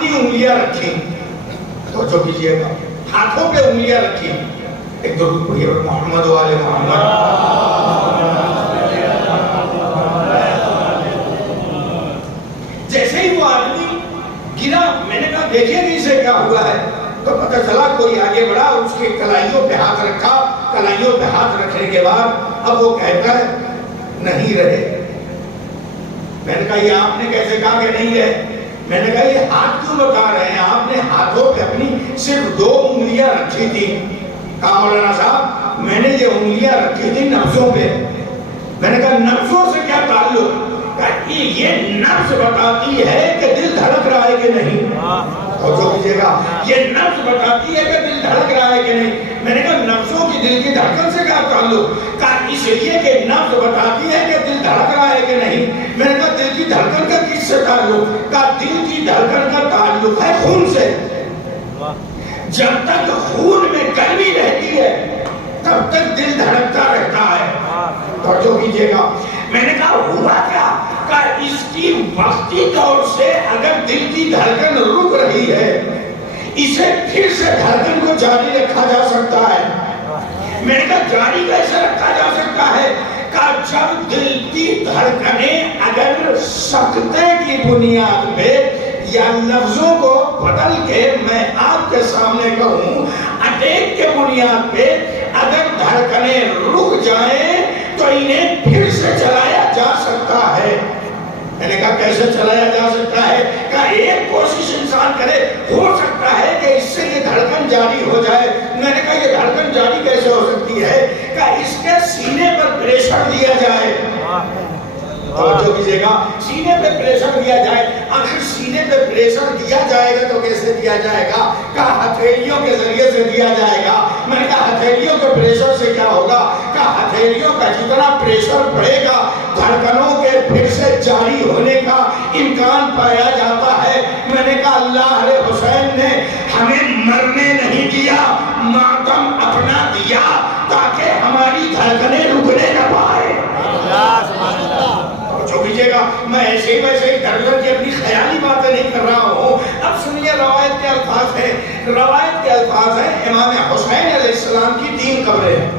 اپنی انگلیاں رکھی، توجہ کیجئے گا، ہاتھوں پہ انگلیاں رکھی، ایک درود پڑھیے محمد و آل محمد۔ جیسے ہی وہ آدمی گرا، میں نے کہا دیکھیں کہ اسے کیا ہوا ہے، تو پتہ چلا کوئی آگے بڑھا، اس کے کلائیوں پہ ہاتھ رکھا، کلائیوں پہ ہاتھ رکھنے کے بعد اب وہ کہتا ہے نہیں رہے۔ میں نے کہا یہ آپ نے کیسے کہا کہ نہیں رہے؟ میں نے کہا یہ ہاتھ کیوں بتا رہے ہیں؟ آپ نے ہاتھوں پہ اپنی صرف 2 انگلیاں رکھی تھی۔ کہا مولانا صاحب میں نے یہ انگلیاں رکھی تھی نبضوں پہ۔ میں نے کہا نبضوں سے کیا تعلق؟ کہ یہ نبض بتاتی ہے کہ دل دھڑک رہا ہے کہ نہیں۔ توجہ کیجئے گا، یہ نبض بتاتی ہے کہ دل دھڑک رہا ہے کہ نہیں۔ میں نے کہا نبضوں کی دل کی دھڑکن سے کیا تعلق؟ کہا اس لیے کہ نبض بتاتی ہے کہ دل دھڑک رہا ہے کہ نہیں۔ میں نے کہا دل کی دھڑکن کا کس سے تعلق؟ کہا دل کی دھڑکن کا تعلق ہے خون سے۔ جب تک خون میں گرمی رہتی ہے تب تک دل دھڑکتا رہتا ہے۔ توجہ کیجئے گا، میں نے کہا ہوا کیا؟ کہ اس کی وقتی طور سے اگر دل کی دھڑکن رک رہی ہے، اسے پھر سے دھڑکن کو جاری رکھا جا سکتا ہے۔ میں نے کہا جاری کیسے رکھا جا سکتا ہے؟ کہ جب دل کی دھڑکنیں اگر سکتے کی بنیاد پہ یا لفظوں کو بدل کے میں آپ کے سامنے کہوں اٹیک کے بنیاد پہ اگر دھڑکنیں رک جائیں تو انہیں پھر سے چلایا جا سکتا ہے۔ میں نے کہا کیسے چلایا جا سکتا ہے؟ کہ ایک کوشش انسان کرے، ہو سکتا ہے کہ اس سے یہ دھڑکن جاری ہو جائے۔ میں نے کہا یہ دھڑکن جاری کیسے ہو سکتی ہے؟ کہ اس کے سینے پر پریشر دیا جائے۔ توجہ کیجئے گا، سینے پہ پریشر دیا جائے۔ آخر سینے پہ پریشر دیا جائے گا تو کیسے دیا جائے گا؟ کہ ہتھیلیوں کے ذریعے سے دیا جائے گا۔ میں نے کہا ہتھیلیوں کے پریشر سے کیا ہوگا؟ کہ ہتھیلیوں کا جتنا پریشر پڑے گا دھڑکنوں کے پھر سے جاری ہونے کا امکان پایا جاتا ہے۔ میں نے کہا اللہ حسین نے ہمیں مرنے نہیں دیا، ماتم اپنا دیا تاکہ ہماری دھڑکنیں رکنے نہ پائے۔ جو کیجئے گا، میں ایسے ہی ویسے ہی دھڑکن کی اپنی خیالی باتیں نہیں کر رہا ہوں۔ اب سنیے روایت کے الفاظ ہیں، روایت کے الفاظ ہیں امام حسین علیہ السلام کی 3 قبریں ہیں۔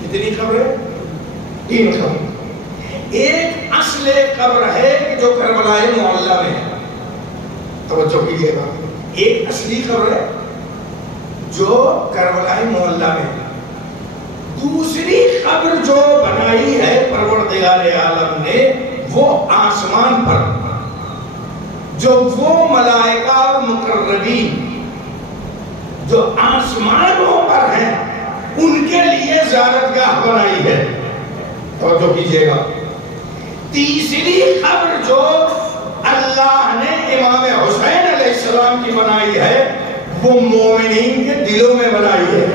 کتنی قبریں؟ 3 قبریں۔ ایک اصل قبر ہے جو کربلا معلی میں ہے، توجہ کیجئے گا، ایک اصلی قبر ہے جو کربلا معلی میں ہے۔ دوسری قبر جو بنائی ہے پروردگار عالم نے وہ آسمان پر، جو وہ ملائکہ اور مقربین جو آسمانوں پر ہیں ان کے لیے زیارتگاہ بنائی ہے۔ توجہ کیجئے گا، تیسری قبر جو اللہ نے امام حسین علیہ السلام کی بنائی ہے وہ مومنین کے دلوں میں بنائی ہے۔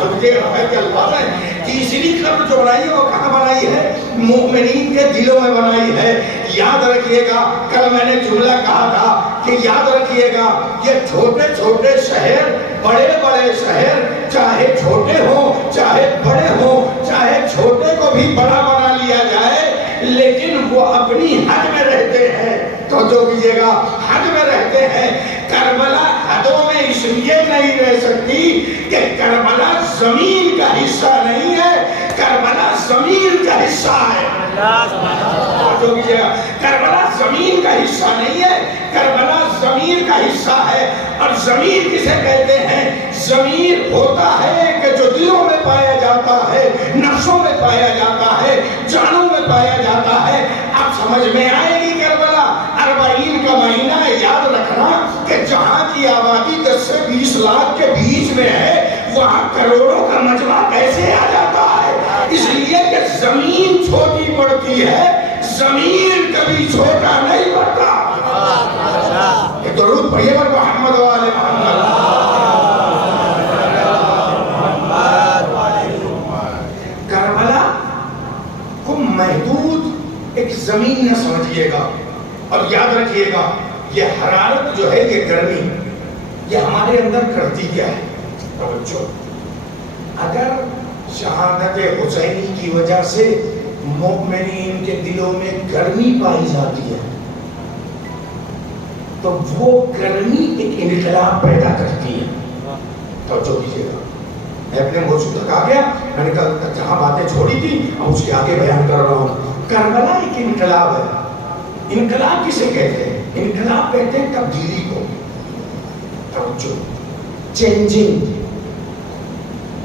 جب یہ روایت کے الفاظ ہیں، تیسری قبر جو بنائی ہے وہ کہاں بنائی ہے؟ مومنین کے دلوں میں بنائی ہے۔ یاد رکھیے گا، کل میں نے جملہ کہا تھا کہ یاد رکھیے گا یہ چھوٹے چھوٹے شہر، بڑے بڑے شہر، چاہے چھوٹے ہوں چاہے بڑے ہوں، چاہے چھوٹے کو بھی بڑا بنا لیا جائے لیکن وہ اپنی حد میں رہتے ہیں۔ تو جو کیجئے گا، حد میں رہتے ہیں۔ کربلا حدوں میں اس لیے نہیں رہ سکتی کہ کربلا زمین کا حصہ نہیں ہے، کربلا زمین کا حصہ ہے۔ جو کیجئے گا، کربلا زمین کا حصہ نہیں ہے، کربلا زمین کا حصہ ہے۔ اور زمین کسے کہتے ہیں؟ زمین ہوتا ہے کہ جو دلوں میں پایا جاتا ہے، نفسوں میں پایا جاتا ہے، جانوں میں پایا جاتا ہے۔ اب سمجھ میں آئے گی کربلا 40 کا مہینہ ہے۔ یاد رکھنا کہ جہاں کی آبادی 10 سے 20 لاکھ کے بیچ میں ہے وہاں کروڑوں کا مجمع کیسے آ جاتا ہے؟ اس لیے کہ زمین چھوٹی پڑتی ہے، زمین کبھی چھوٹا نہیں پڑتا۔ یہ درود پڑھیے پر محمد و آل محمد۔ کربلا کو محدود ایک زمین نہ سمجھئے گا، اور یاد رکھیے گا یہ حرارت جو ہے، یہ گرمی، یہ ہمارے اندر کرتی کیا ہے؟ توجہ، اگر شہادت حسینی کی وجہ سے مومنین کے دلوں میں گرمی پائی جاتی ہے تو وہ گرمی ایک انقلاب پیدا کرتی ہے. توجہ کیجیے گا. میں اپنے موضوع تک آ گیا. میں نے کہا جہاں باتیں چھوڑی تھی اب اس کے آگے بیان کر رہا ہوں. کربلا ایک انقلاب ہے. انقلاب کسے کہتے ہیں؟ انقلاب کہتے ہیں تبدیلی کو. توجہ, چینجنگ.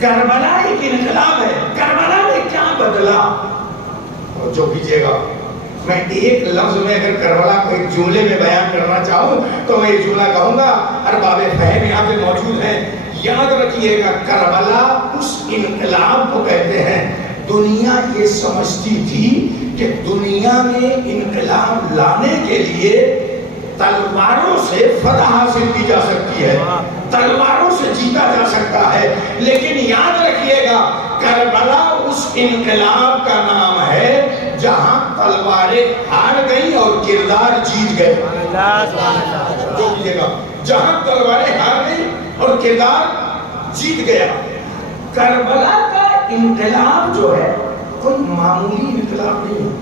کربلا ایک انقلاب ہے. کربلا نے کیا بدلا؟ توجہ کیجیے گا. میں ایک لفظ میں اگر کربلا کو ایک جملے میں بیان کرنا چاہوں تو میں یہ جملہ کہوں گا. ارباب فہم یہاں پہ موجود ہیں, یاد رکھیے گا. کربلا اس انقلاب کو کہتے ہیں. دنیا یہ سمجھتی تھی کہ دنیا میں انقلاب لانے کے لیے تلواروں سے فتح حاصل کی جا سکتی ہے, تلواروں سے جیتا جا سکتا ہے. لیکن یاد رکھیے گا کربلا اس انقلاب کا نام ہے جہاں تلواریں ہار گئی اور کردار جیت گئے. جو کیجیے گا, جہاں تلواریں ہار گئی اور کردار جیت گیا. کربلا کا انقلاب جو ہے کوئی معمولی انقلاب نہیں ہے.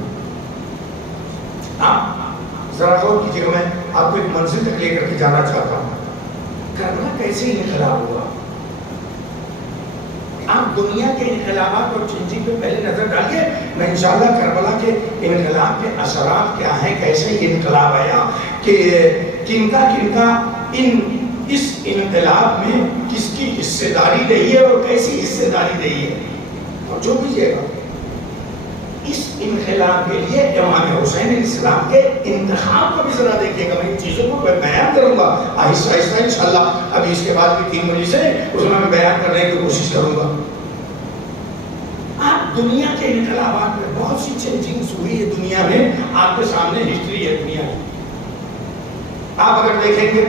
ذرا غور کیجیے گا, میں آپ کو ایک منزل تک لے کر کے جانا چاہتا ہوں. کربلا کیسے انقلاب ہوا؟ آپ دنیا کے انقلابات اور چینجنگ پہ پہلے نظر ڈالیے. میں انشاءاللہ کربلا کے انقلاب کے اثرات کیا ہیں, کیسے انقلاب آیا, کہ کن کا اس انقلاب میں کس کی حصے داری رہی ہے اور کیسی حصے داری رہی ہے. اور جو کیجیے گا اس انقلاب کے لیے امام حسین علیہ السلام کے انتخاب کو بھی ذرا دیکھیے گا. میں ان چیزوں کو بیان کروں گا آہستہ آہستہ انشاءاللہ. ابھی اس کے بعد بھی 3 مجلس ہے, اس میں بیان کرنے کی کوشش کروں گا. آپ دنیا کے انقلابات میں بہت سی چینجنگز ہوئی ہے دنیا میں. آپ کے سامنے ہسٹری ہے دنیا کی. آپ اگر دیکھیں گے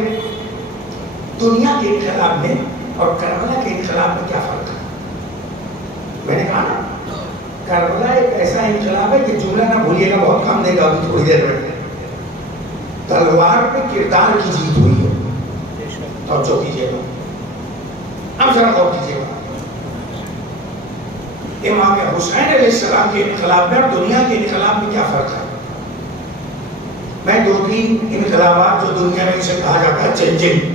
دنیا کے انقلاب میں اور کربلا کے انقلاب میں کیا فرق ہے. میں نے کہا نا کربلا ایک ایسا انقلاب ہے کہ جملہ نہ بھولیے گا, بہت کام دے گا ابھی تھوڑی دیر میں. تلوار پہ کردار کی جیت ہوئی ہے. توجہ کیجیے گا, اب ذرا غور کیجیے گا. امام حسین علیہ السلام کے انقلاب میں اور دنیا کے انقلاب میں کیا فرق ہے. میں 2-3 انقلابات جو دنیا میں اسے کہا جاتا ہے چینجنگ,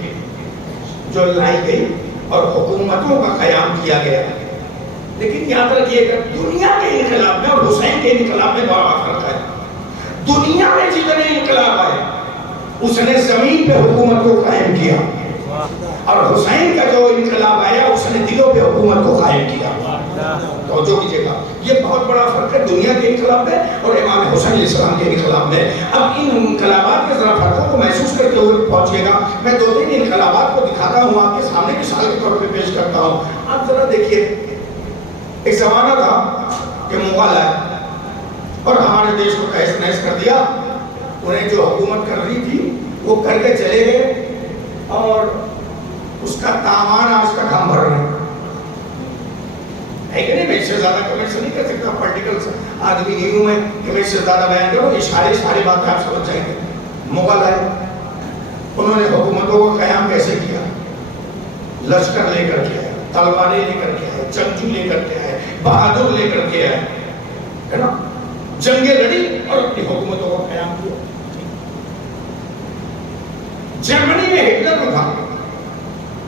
جو لائی گئی اور حکومتوں کا قیام کیا گیا. لیکن یاد رکھیے گا دنیا کے انقلاب میں اور حسین کے انقلاب میں بڑا فرق ہے. دنیا میں جتنے انقلاب آئے اس نے زمین پہ حکومت کو قائم کیا, اور حسین کا جو انقلاب آیا اس نے دلوں پہ حکومت کو قائم کیا. توجہ کیجیے گا, یہ بہت بڑا فرق ہے دنیا کے انقلاب میں اور امام حسین علیہ السلام کے انقلاب میں. اب ان انقلابات کے ذرا فرقوں کو محسوس کرتے ہوئے پہنچیے گا. میں 2-3 انقلابات کو دکھاتا ہوں آپ کے سامنے, مثال کے طور پہ پیش کرتا ہوں. آپ ذرا دیکھیے, ایک زمانہ تھا کہ مغل آئے اور ہمارے دیش کو تہس نہس کر دیا. انہیں جو حکومت کر رہی تھی وہ کر کے چلے گئے اور اس کا تاوان آج تک ہم بھر رہے ہیں. ہے کہ نہیں؟ میں اس سے زیادہ کمنٹس نہیں کر سکتا, پولیٹیکل آدمی نہیں ہوں میں کہ میں اس سے زیادہ بیان کروں. یہ ساری باتیں آپ سمجھ جائیں گے. مغل آئے, انہوں نے حکومتوں کو قیام کیسے کیا؟ لشکر لے کر کے آئے, تلواریں لے کر کے آئے, جنگجو لے کر کے آئے, بہادر لے کر کے آئے, ہے نا, جنگیں لڑی اور اپنی حکومتوں کو قیام کیا. جرمنی میں ہٹلر تھا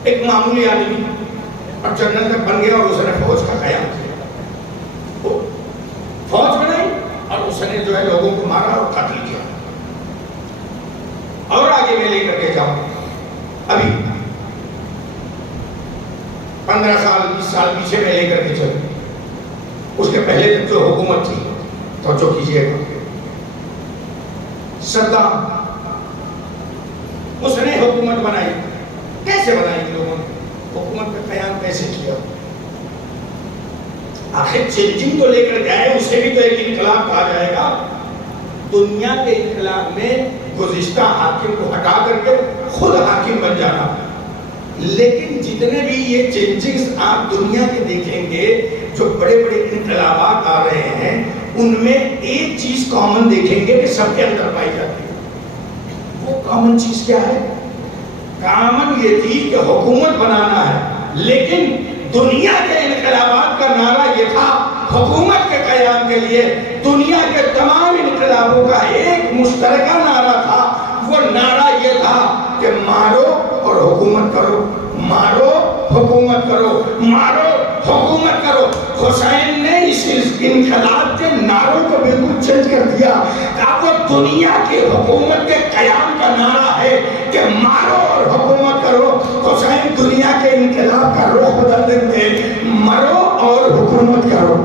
ایک معمولی آدمی اور جنرل تک بن گیا اور اس نے فوج کا قیام کیا. فوج بنائی اور اس نے جو ہے لوگوں کو مارا اور قتل کیا. اور آگے میں لے کر کے جاؤں, ابھی 15 سال 20 سال پیچھے میں لے کر کے چلوں. اس کے پہلے تک جو حکومت تھی, توجہ کیجیے گا, صدام, اس نے حکومت بنائی. کیسے بنائی لوگوں نے حکومت کا قیام کیسے کیا؟ آخر چینجنگ تو لے کر کے آئے, اسے بھی تو ایک انقلاب کہا جائے گا. دنیا کے انقلاب میں گزشتہ حاکم کو ہٹا کر کے خود حاکم بن جانا. لیکن جتنے بھی یہ چینجنگز آپ دنیا کے دیکھیں گے, جو بڑے بڑے انقلابات آ رہے ہیں, ان میں ایک چیز کامن دیکھیں گے کہ سب کے اندر پائی جاتی ہے. وہ کامن چیز کیا ہے؟ کامن یہ تھی کہ حکومت بنانا ہے, لیکن دنیا کے انقلابات کا نعرہ یہ تھا حکومت کے قیام کے لیے. دنیا کے تمام انقلابوں کا ایک مشترکہ نعرہ تھا, وہ نعرہ یہ تھا حکومت کرو، مارو حکومت کرو، مارو حکومت کرو۔ حسین نے اس انقلاب کے نعروں کو بالکل چینج کر دیا۔ اب وہ دنیا کی حکومت کے قیام کا نعرہ ہے کہ مارو اور حکومت کرو۔ حسین دنیا کے انقلاب کا رخ بدل دیتے، مرو اور حکومت کرو۔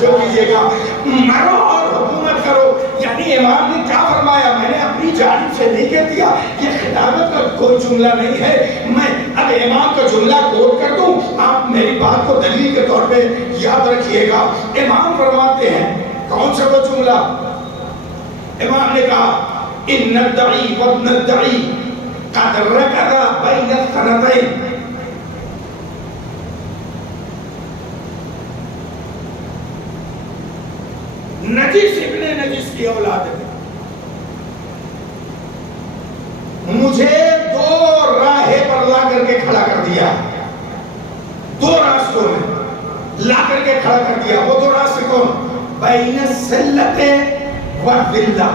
جو کیجئے گا، مرو اور حکومت کرو۔ یعنی امام نے کیا فرمایا؟ میں نے اپنی جانب سے نہیں کہہ دیا، یہ خطابت کا کوئی جملہ نہیں ہے، میں اب امام کا جملہ کوٹ کر دوں، آپ میری بات کو دلیل کے طور پہ یاد رکھیے گا۔ امام فرماتے ہیں، کون سا وہ جملہ؟ امام نے کہا ان الدعی وابن الدعی قد رکض بین الثنتین۔ نجس ابن نجس کی اولاد ہے، مجھے دو راہے پر لا کر کے کھڑا کر دیا، دو راستوں میں لا کر کے کھڑا کر دیا۔ وہ دو راستے کون؟ بین السلت والذلہ،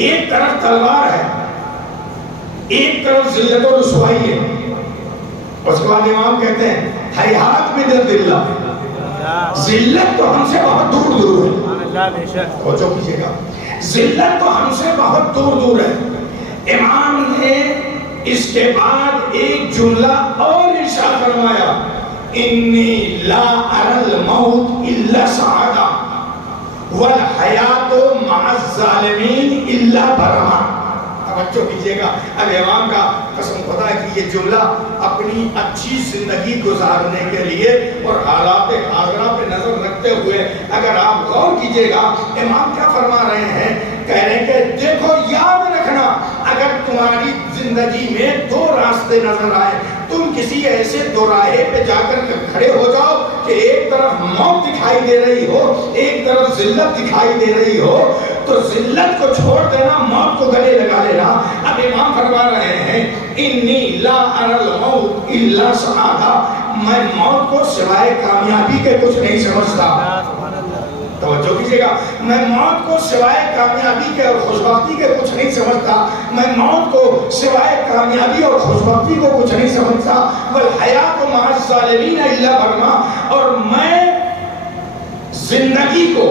ایک طرف تلوار ہے، ایک طرف ذلت و رسوائی ہے۔ اس کے بعد امام کہتے ہیں ہیہات من الذلہ، ذلت تو ہم سے بہت دور دور ہے، توجہ کیجئے گا، ذلت تو ہم سے بہت دور دور ہے۔ امام نے اس کے بعد ایک جملہ اور ارشاد فرمایا، انی لا اری الموت الا سعادہ والحیات مع الظالمین الا برما۔ توجہ کیجئے گا، اب امام کا قسم خدا ہے کہ یہ جملہ اپنی اچھی زندگی گزارنے کے لیے اور حالات حاضرہ پہ نظر رکھتے ہوئے اگر آپ غور کیجئے گا، امام کیا فرما رہے ہیں؟ کہہ رہے ہیں کہ دیکھو یاد رکھنا، اگر تمہاری زندگی میں دو راستے نظر آئے، تم کسی ایسے دو راہے پہ جا کر کھڑے ہو جاؤ کہ ایک طرف موت دکھائی دے رہی ہو، ایک طرف ذلت دکھائی دے رہی ہو، تو ذلت کو چھوڑ دینا، موت کو گلے لگا لینا۔ اب امام فرما رہے ہیں انی لا اری الموت الا سعادہ، میں موت کو سوائے کامیابی کے کچھ نہیں سمجھتا۔ توجہ کیجئے گا، میں موت کو سوائے کامیابی کے اور خوشبختی کے کچھ نہیں سمجھتا، میں موت کو سوائے کامیابی اور خوشبختی کو کچھ نہیں سمجھتا، والحیات مع الظالمین الا برما، اور میں زندگی کو،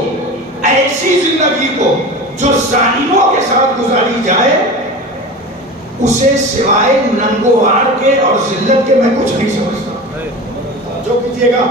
ایسی زندگی کو جو ظالموں کے ساتھ گزاری جائے، اسے سوائے ننگوار کے اور ذلت کے میں کچھ نہیں سمجھتا۔ جو کیجئے گا،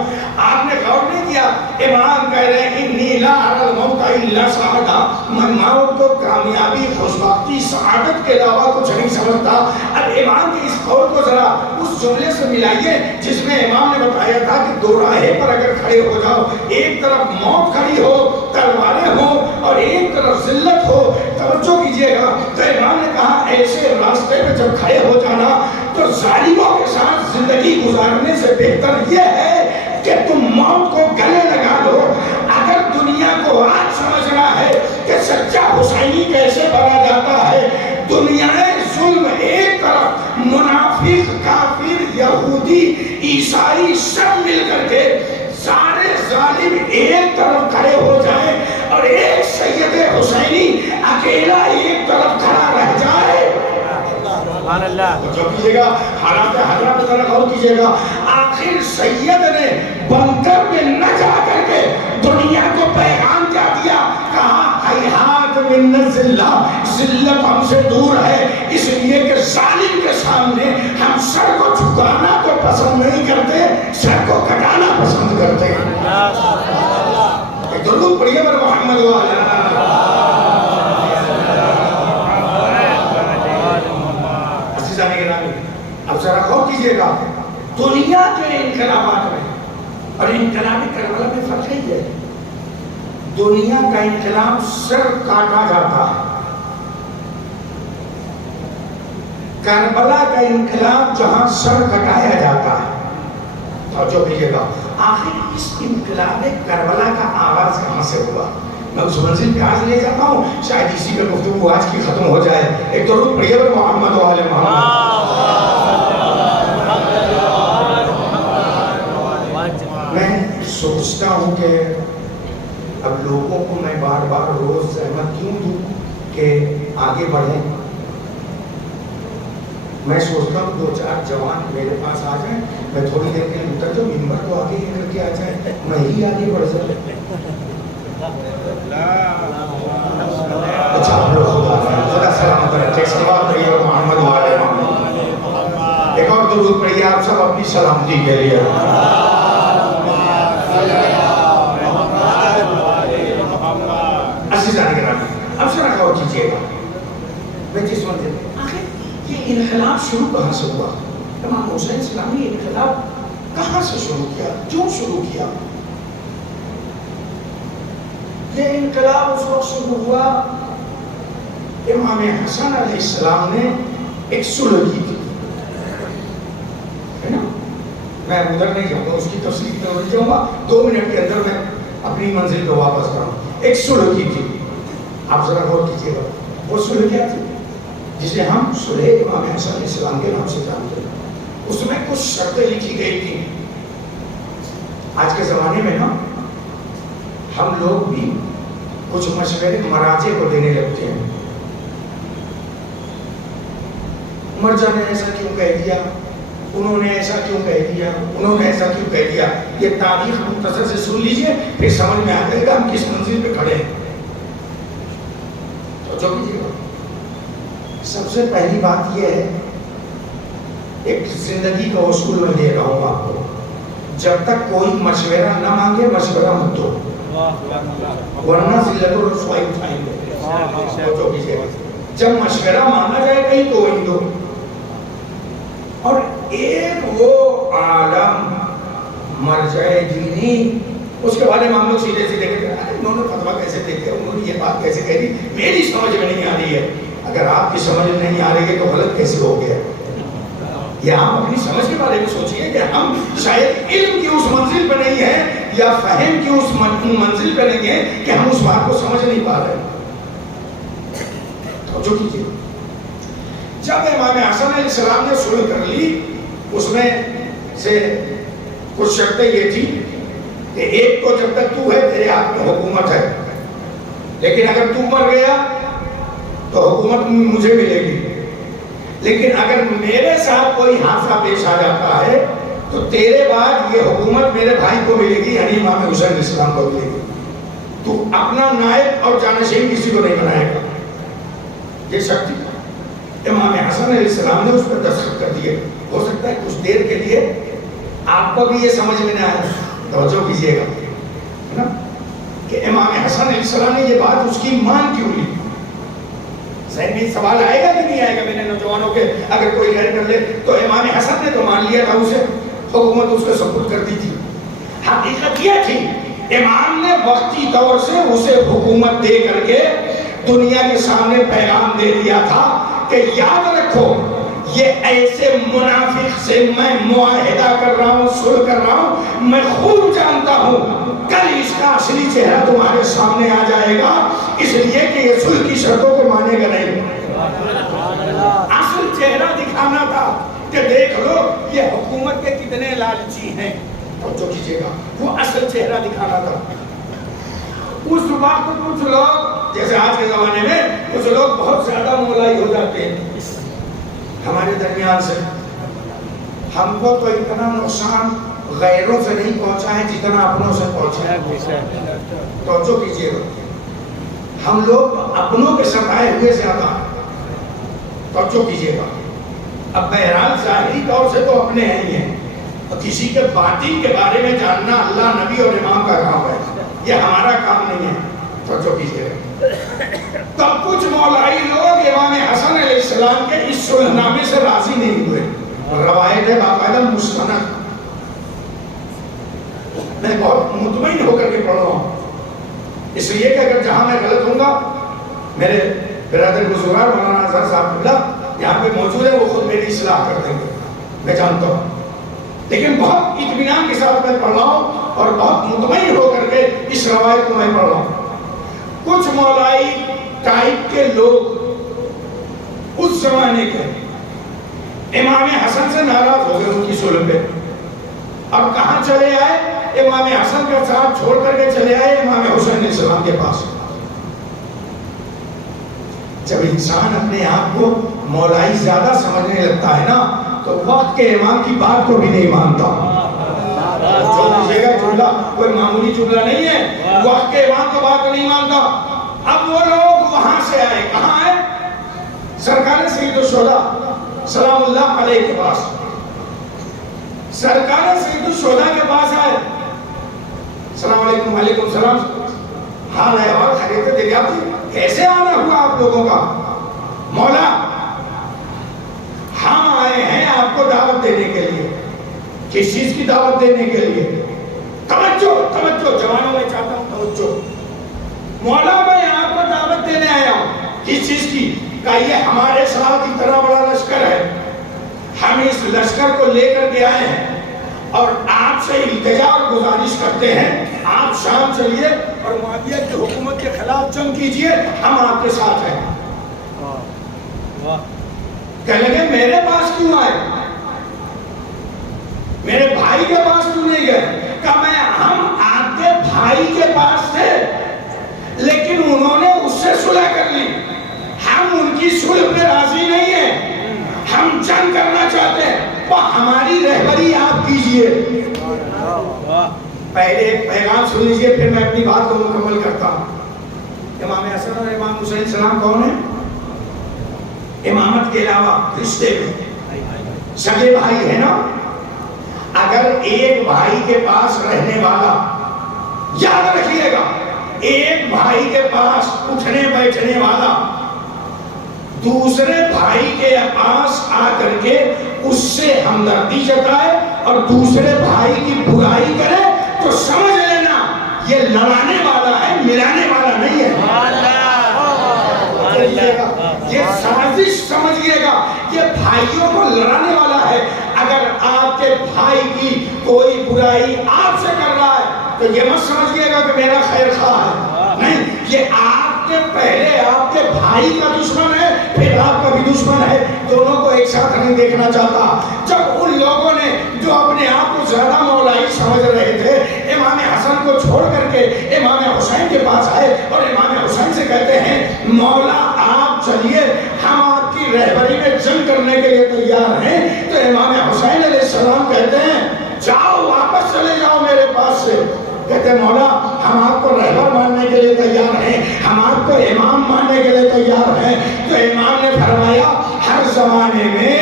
آپ نے غور نہیں کیا، امام کہہ رہے ہیں انی لا اری الموت الا سعادہ، میں موت کو کامیابی، خوشبختی، سعادت کے علاوہ کچھ نہیں سمجھتا۔ اب امام کے اس قول کو ذرا اس جملے سے ملائیے جس میں امام نے بتایا تھا کہ دو راہے پر اگر کھڑے ہو جاؤ، ایک طرف موت کھڑی ہو، تلواریں ہوں، اور ایک طرف ذلت ہو۔ توجہ کیجئے گا، تو امام نے کہا ایسے راستے پہ جب کھڑے ہو جانا تو ظالموں کے ساتھ زندگی گزارنے سے بہتر یہ ہے کہ تم موت کو گلے لگا دو۔ اگر دنیا کو آج سمجھنا ہے کہ سچا حسینی کیسے بنا جاتا ہے، دنیا ظلم ایک طرف، منافق، کافر، یہودی، عیسائی سب مل کر کے سارے ظالم ایک طرف کھڑے ہو جائیں اور ایک سید حسینی اکیلا ایک طرف کھڑا رہ جائے، سبحان اللہ۔ جو کیجئے گا، حالات حضرات ذرا غور کیجئے گا، آخر سید نے بنکر میں نہ جا کر کے دنیا کو پیغام کیا دیا؟ کہا ہیہات من الذلہ، ذلت ہم سے دور ہے، اس لیے کہ ظالم کے سامنے ہم سر کو جھکانا تو پسند نہیں کرتے، سر کو کٹانا پسند کرتے ہیں۔ درود پڑھیے پر محمد وعلیہ اب ذرا غور کیجئے گا، دنیا کے انقلابات میں اور انقلابی کربلا میں فرق نہیں ہے۔ دنیا کا انقلاب سر کاٹا جاتا ہے، کربلا کا انقلاب جہاں سر کٹایا جاتا ہے۔ توجہ کیجئے گا، آخر اس انقلاب کربلا کا آغاز کہاں سے ہوا؟ میں اس منزل پہ آج لے جاتا ہوں، شاید اسی پہ گفتگو آج کی ختم ہو جائے۔ ایک درود پڑھیے پر محمد و آل محمد۔ میں سوچتا ہوں کہ اب لوگوں کو میں بار بار روز زحمت کیوں دوں کہ آگے بڑھیں۔ میں سوچتا ہوں 2-4 جوان میرے پاس آ جائیں، میں تھوڑی دیر کے لیے اتر جاؤں، ممبر تو آگے ہی کر کے آ جائے، میں ہی آگے بڑھ جاؤں. اچھا آپ لوگ خدا سلامت رکھے. صلوات پڑھیے محمد والے محمد. ایک اور درود پڑھیے آپ سب اپنی سلامتی کے لیے. عزیزان گرامی، اب ذرا غور کیجیے گا، میں جس منزل آخر یہ انقلاب شروع کہاں سے ہوا؟ امام حسین اسلامی انقلاب کہاں سے شروع کیا؟ کیوں شروع کیا؟ یہ انقلاب اس وقت شروع ہوا، امام حسن علیہ السلام نے ایک صلح کی تھی، ہے نا؟ میں ادھر نہیں جاؤں گا، اس کی تفصیل میں نہیں جاؤں گا، 2 منٹ کے اندر میں اپنی منزل پہ واپس کروں. ایک صلح کی تھی، آپ ذرا غور کیجیے گا. وہ صلح کیا تھی؟ جسے ہم صلح امام حسن علیہ السلام کے نام سے جانتے ہیں. اس میں کچھ شرطیں لکھی گئی تھی. آج کے زمانے میں نا ہم لوگ بھی کچھ مشورے مراجع کو دینے لگتے ہیں. مرجع نے ایسا کیوں کہہ دیا، انہوں نے ایسا کیوں کہہ دیا، انہوں نے ایسا کیوں کہہ دیا. یہ تاریخ مختصر سے سن لیجئے، پھر سمجھ میں آ جائے گا ہم کس منزل پہ کھڑے ہیں. جو کیجیے گا، سب سے پہلی بات یہ ہے، ایک زندگی کا اصول میں دے رہا ہوں آپ کو، جب تک کوئی مشورہ نہ مانگے مشورہ مت دو، ورنہ ذلت و رسوائی اٹھائیں گے. جو کیجیے گا، جب مشورہ مانگا جائے کہیں تو وہی دو. اور ایک وہ عالم مرجع دینی، اس کے بارے میں ہم لوگ سیدھے سیدھے کہتے ہیں انہوں نے فتویٰ کیسے دے دیا، انہوں نے یہ بات کیسے کہہ دی، میری سمجھ میں نہیں آ رہی ہے. اگر آپ کی سمجھ میں نہیں آ رہی ہے تو غلط کیسے ہو گیا؟ یا ہم اپنی سمجھ کے بارے میں سوچیے کہ ہم شاید علم کی اس منزل پہ نہیں ہیں یا فہم کی اس منزل پہ نہیں ہیں کہ ہم اس بات کو سمجھ نہیں پا رہے. جو کیجیے، جب امام حسن علیہ السلام نے صلح کر لی، اس میں سے کچھ شرطیں یہ تھی کہ ایک تو جب تک تو ہے تیرے ہاتھ میں حکومت ہے، لیکن اگر تو مر گیا تو حکومت مجھے ملے گی، لیکن اگر میرے ساتھ کوئی حادثہ پیش آ جاتا ہے تو تیرے بعد یہ حکومت میرے بھائی کو ملے گی، یعنی امام حسین علیہ السلام کو ملے گی. تو اپنا نائب اور جانشین کسی کو نہیں بنائے گا. یہ شرط تھی. امام حسن علیہ السلام نے اس پر دستخط کر دیے. ہو سکتا ہے کچھ دیر کے لیے آپ کو بھی یہ سمجھ میں نہ آئے، توجہ کیجیے گا نا، کہ امام حسن علیہ السلام نے یہ بات اس کی مان کیوں لی. ذہن میں سوال آئے گا کہ نہیں آئے گا میرے نوجوانوں کے، اگر کوئی غیر کر لے تو امام حسن نے تو مان لیا تھا، اسے حکومت اس کو سپرد کر دی تھی. حقیقت یہ تھی امام نے وقتی طور سے اسے حکومت دے کر کے دنیا کے سامنے پیغام دے دیا تھا کہ یاد رکھو یہ ایسے منافق سے میں معاہدہ کر رہا ہوں، صلح کر رہا ہوں، میں خوب جانتا ہوں کل اس کا اصلی چہرہ تمہارے سامنے آ جائے گا، اس لیے کہ یہ صلح کی شرطوں کو مانے گا نہیں. اصل چہرہ دکھانا تھا کہ دیکھ لو یہ حکومت کے کتنے لالچی ہیں. جو کیجیے گا، وہ اصل چہرہ دکھانا تھا. اس وقت کچھ لوگ جیسے آج کے زمانے میں کچھ لوگ بہت زیادہ مولائی ہو جاتے ہیں ہمارے درمیان سے. ہم کو تو اتنا نقصان غیروں سے نہیں پہنچا ہے جتنا اپنوں سے پہنچا ہے. توجہ کیجیے گا، ہم لوگ اپنوں کے ستائے ہوئے زیادہ. توجہ کیجیے گا. اب بہرحال ظاہری طور سے تو اپنے ہیں ہی ہیں، کسی کے باطن کے بارے میں جاننا اللہ، نبی اور امام کا کام ہے، یہ ہمارا کام نہیں ہے. توجہ کیجیے گا. تب کچھ مولائی لوگ امام حسن علیہ السلام کے اس صلح نامے سے راضی نہیں ہوئے. روایت ہے باقاعدہ مستند، میں بہت مطمئن ہو کر کے پڑھ رہا ہوں، اس لیے کہ اگر جہاں میں غلط ہوں گا، میرے برادر بزرگوار مولانا اظہر صاحب قبلہ یہاں پہ موجود ہے، وہ خود میری اصلاح کر دیں گے، میں جانتا ہوں. لیکن بہت اطمینان کے ساتھ میں پڑھ رہا ہوں اور بہت مطمئن ہو کر کے اس روایت کو میں پڑھ رہا ہوں. کچھ مولائی ٹائپ کے لوگ اس زمانے کے امام حسن سے ناراض ہو گئے ان کی صلح پہ. اب کہاں چلے آئے؟ امام حسن کا ساتھ چھوڑ کر کے چلے آئے امام حسین علیہ السلام کے پاس. جب انسان اپنے آپ کو مولائی زیادہ سمجھنے لگتا ہے نا تو وقت کے امام کی بات کو بھی نہیں مانتا. جملہ کوئی معمولی جملہ نہیں ہے. وقت کے امام کی بات کو نہیں مانتا. اب وہ لوگ وہاں سے آئے, کہاں آئے؟ سرکار سید الشہداء سلام اللہ علیہ کے پاس. سرکار سید الشہداء کے پاس آئے. السلام علیکم. وعلیکم السلام. حال ہے اور خیریت ہے؟ دیکھا کیسے آنا ہوا آپ لوگوں کا؟ مولا ہم آئے ہیں آپ کو دعوت دینے کے لیے. کس چیز کی دعوت دینے کے لیے؟ توجہ توجہ جوانوں میں چاہتا ہوں توجہ. مولا میں آپ کو دعوت دینے آیا ہوں. کس چیز کی؟ کہ یہ ہمارے ساتھ اتنا بڑا لشکر ہے, ہم اس لشکر کو لے کر کے آئے ہیں اور آپ سے التجا اور گزارش کرتے ہیں آپ شام چلیے اور معاویہ کی حکومت کے خلاف جنگ کیجئے, ہم آپ کے ساتھ ہیں. کہنے لگے میرے پاس کیوں آئے؟ میرے بھائی کے پاس کیوں نہیں گئے؟ کہ ہم آپ کے بھائی کے پاس تھے لیکن انہوں نے اس سے صلح کر لی, ہم ان کی صلح پہ راضی نہیں ہیں, ہم جنگ کرنا چاہتے ہیں, تو ہماری رہبری آپ کیجئے. پہلے پیغام سن لیجئے پھر میں اپنی بات کو مکمل کرتا ہوں. امام حسن اور امام حسین السلام کون ہیں؟ امامت کے علاوہ رشتے میں سگے بھائی ہے نا. اگر ایک بھائی کے پاس رہنے والا, یاد رکھیے گا, ایک بھائی کے پاس اٹھنے بیٹھنے والا دوسرے بھائی کے پاس آ کر کے اس سے ہمدردی جتائے اور دوسرے بھائی کی برائی کرے تو سمجھ لینا یہ لڑانے والا ہے, ملانے والا نہیں ہے. یہ سازش سمجھئے گا, یہ بھائیوں کو لڑانے والا ہے. اگر آپ کے بھائی کی کوئی برائی آپ سے کر رہا ہے تو یہ مت سمجھئے گا کہ میرا خیر خواہ ہے, نہیں, یہ آپ کے پہلے آپ کے بھائی کا دشمن ہے پھر آپ کا بھی دشمن ہے, دونوں کو ایک ساتھ نہیں دیکھنا چاہتا. جب ان لوگوں نے جو اپنے آپ کو زیادہ مولائی سمجھ رہے تھے امام حسن کو چھوڑ کر کے امام حسین کے پاس آئے اور امام حسین سے کہتے ہیں مولا آپ چلیے ہم آپ کی رہبری میں جنگ کرنے کے لیے تیار ہیں, تو امام حسین علیہ السلام کہتے ہیں جاؤ واپس چلے جاؤ میرے پاس سے. کہتے ہیں مولا ہم آپ کو رہبر ماننے کے لیے تیار ہیں, ہم آپ کو امام ماننے کے لیے تیار ہیں. تو امام نے فرمایا ہر زمانے میں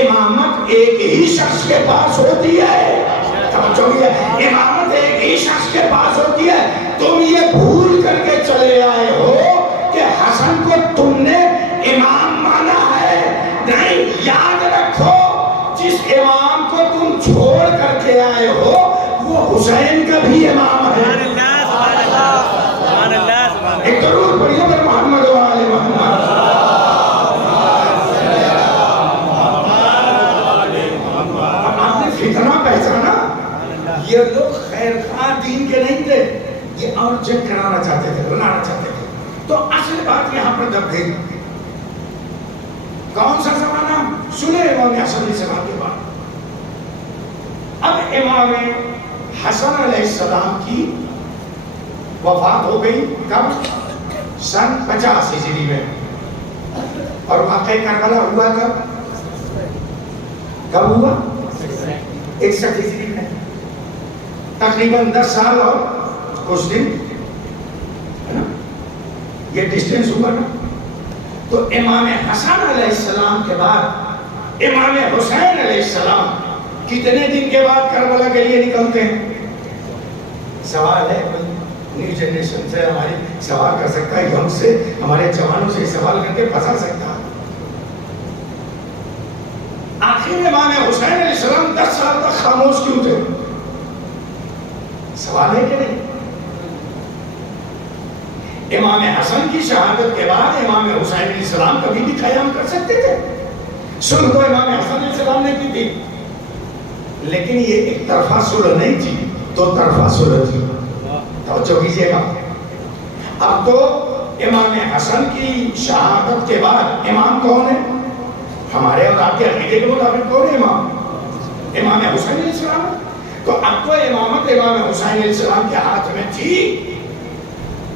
امامت ایک ہی شخص کے پاس ہوتی ہے, امامت ایک ہی شخص کے پاس ہوتی ہے. تم یہ بھول کر کے چلے آئے ہو کہ حسن کو تم نے امام مانا ہے, نہیں, یاد رکھو جس امام کو تم چھوڑ کر کے آئے ہو وہ حسین کا بھی امام ہے. ایک ضرور پڑھیے پر محمد و آل محمد. آپ نے فتنہ پہچانا, یہ لوگ خیر خواہ دین کے نہیں تھے, یہ اور جنگ کرانا چاہتے تھے, بنانا چاہتے تھے. تو اصل بات یہاں پر دب گئی. کون سا زمانہ؟ سنے امام حسن علیہ السلام کے بعد. اب امام حسن علیہ السلام کی وفات ہو گئی کب؟ سن 50 ہجری میں. اور واقعہ کربلا ہوا کب؟ کب ہوا؟ 61 ہجری میں. تقریباً 10 سال اور کچھ دن یہ ڈسٹینس ہوا نا. تو امام حسن علیہ السلام کے بعد امام حسین علیہ السلام کتنے دن کے بعد کربلا کے لیے نکلتے ہیں؟ سوال ہے, نیو جنریشن سے ہماری سوال کر سکتا ہے, ہم سے ہمارے جوانوں سے سوال کر کے پھنسا سکتا ہے. آخر امام حسین علیہ السلام 10 سال تک خاموش کیوں تھے؟ سوال ہے کہ نہیں؟ امام حسن کی شہادت کے بعد امام حسین علیہ السلام کبھی بھی قیام کر سکتے تھے. صلح تو امام حسن علیہ السلام نے کی تھی, لیکن یہ ایک طرفہ صلح نہیں تھی, دو طرفہ صلح تھی. توجہ کیجئے گا. اب تو امام حسن کی شہادت کے بعد امام کون ہے؟ ہمارے اور آپ کے عقیدے کے مطابق کون ہے امام؟ امام حسین علیہ السلام. تو اب تو امامت امام حسین علیہ السلام کے ہاتھ میں تھی.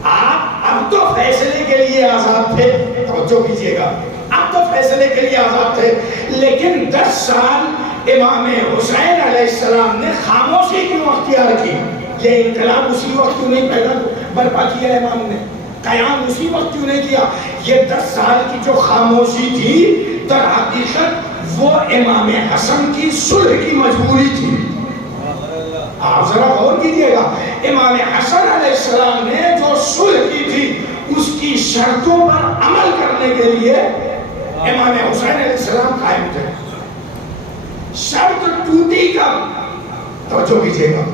آپ اب تو فیصلے کے لیے آزاد تھے، توجہ کیجئے گا، اب تو فیصلے کے لیے آزاد تھے، لیکن 10 سال امام حسین علیہ السلام نے خاموشی کیوں اختیار کی؟ یہ انقلاب اسی وقت کیوں نہیں پیدا برپا کیا امام نے؟ قیام اسی وقت کیوں نہیں کیا؟ یہ 10 سال کی جو خاموشی تھی در حقیقت وہ امام حسن کی صلح کی مجبوری تھی۔ آپ ذرا غور کیجئے گا، امام حسن علیہ السلام نے جو صلح کی تھی اس کی شرطوں پر عمل کرنے کے لیے امام حسین علیہ السلام قائم تھے۔ شرط ٹوٹی کب؟ توجہ کیجئے گا،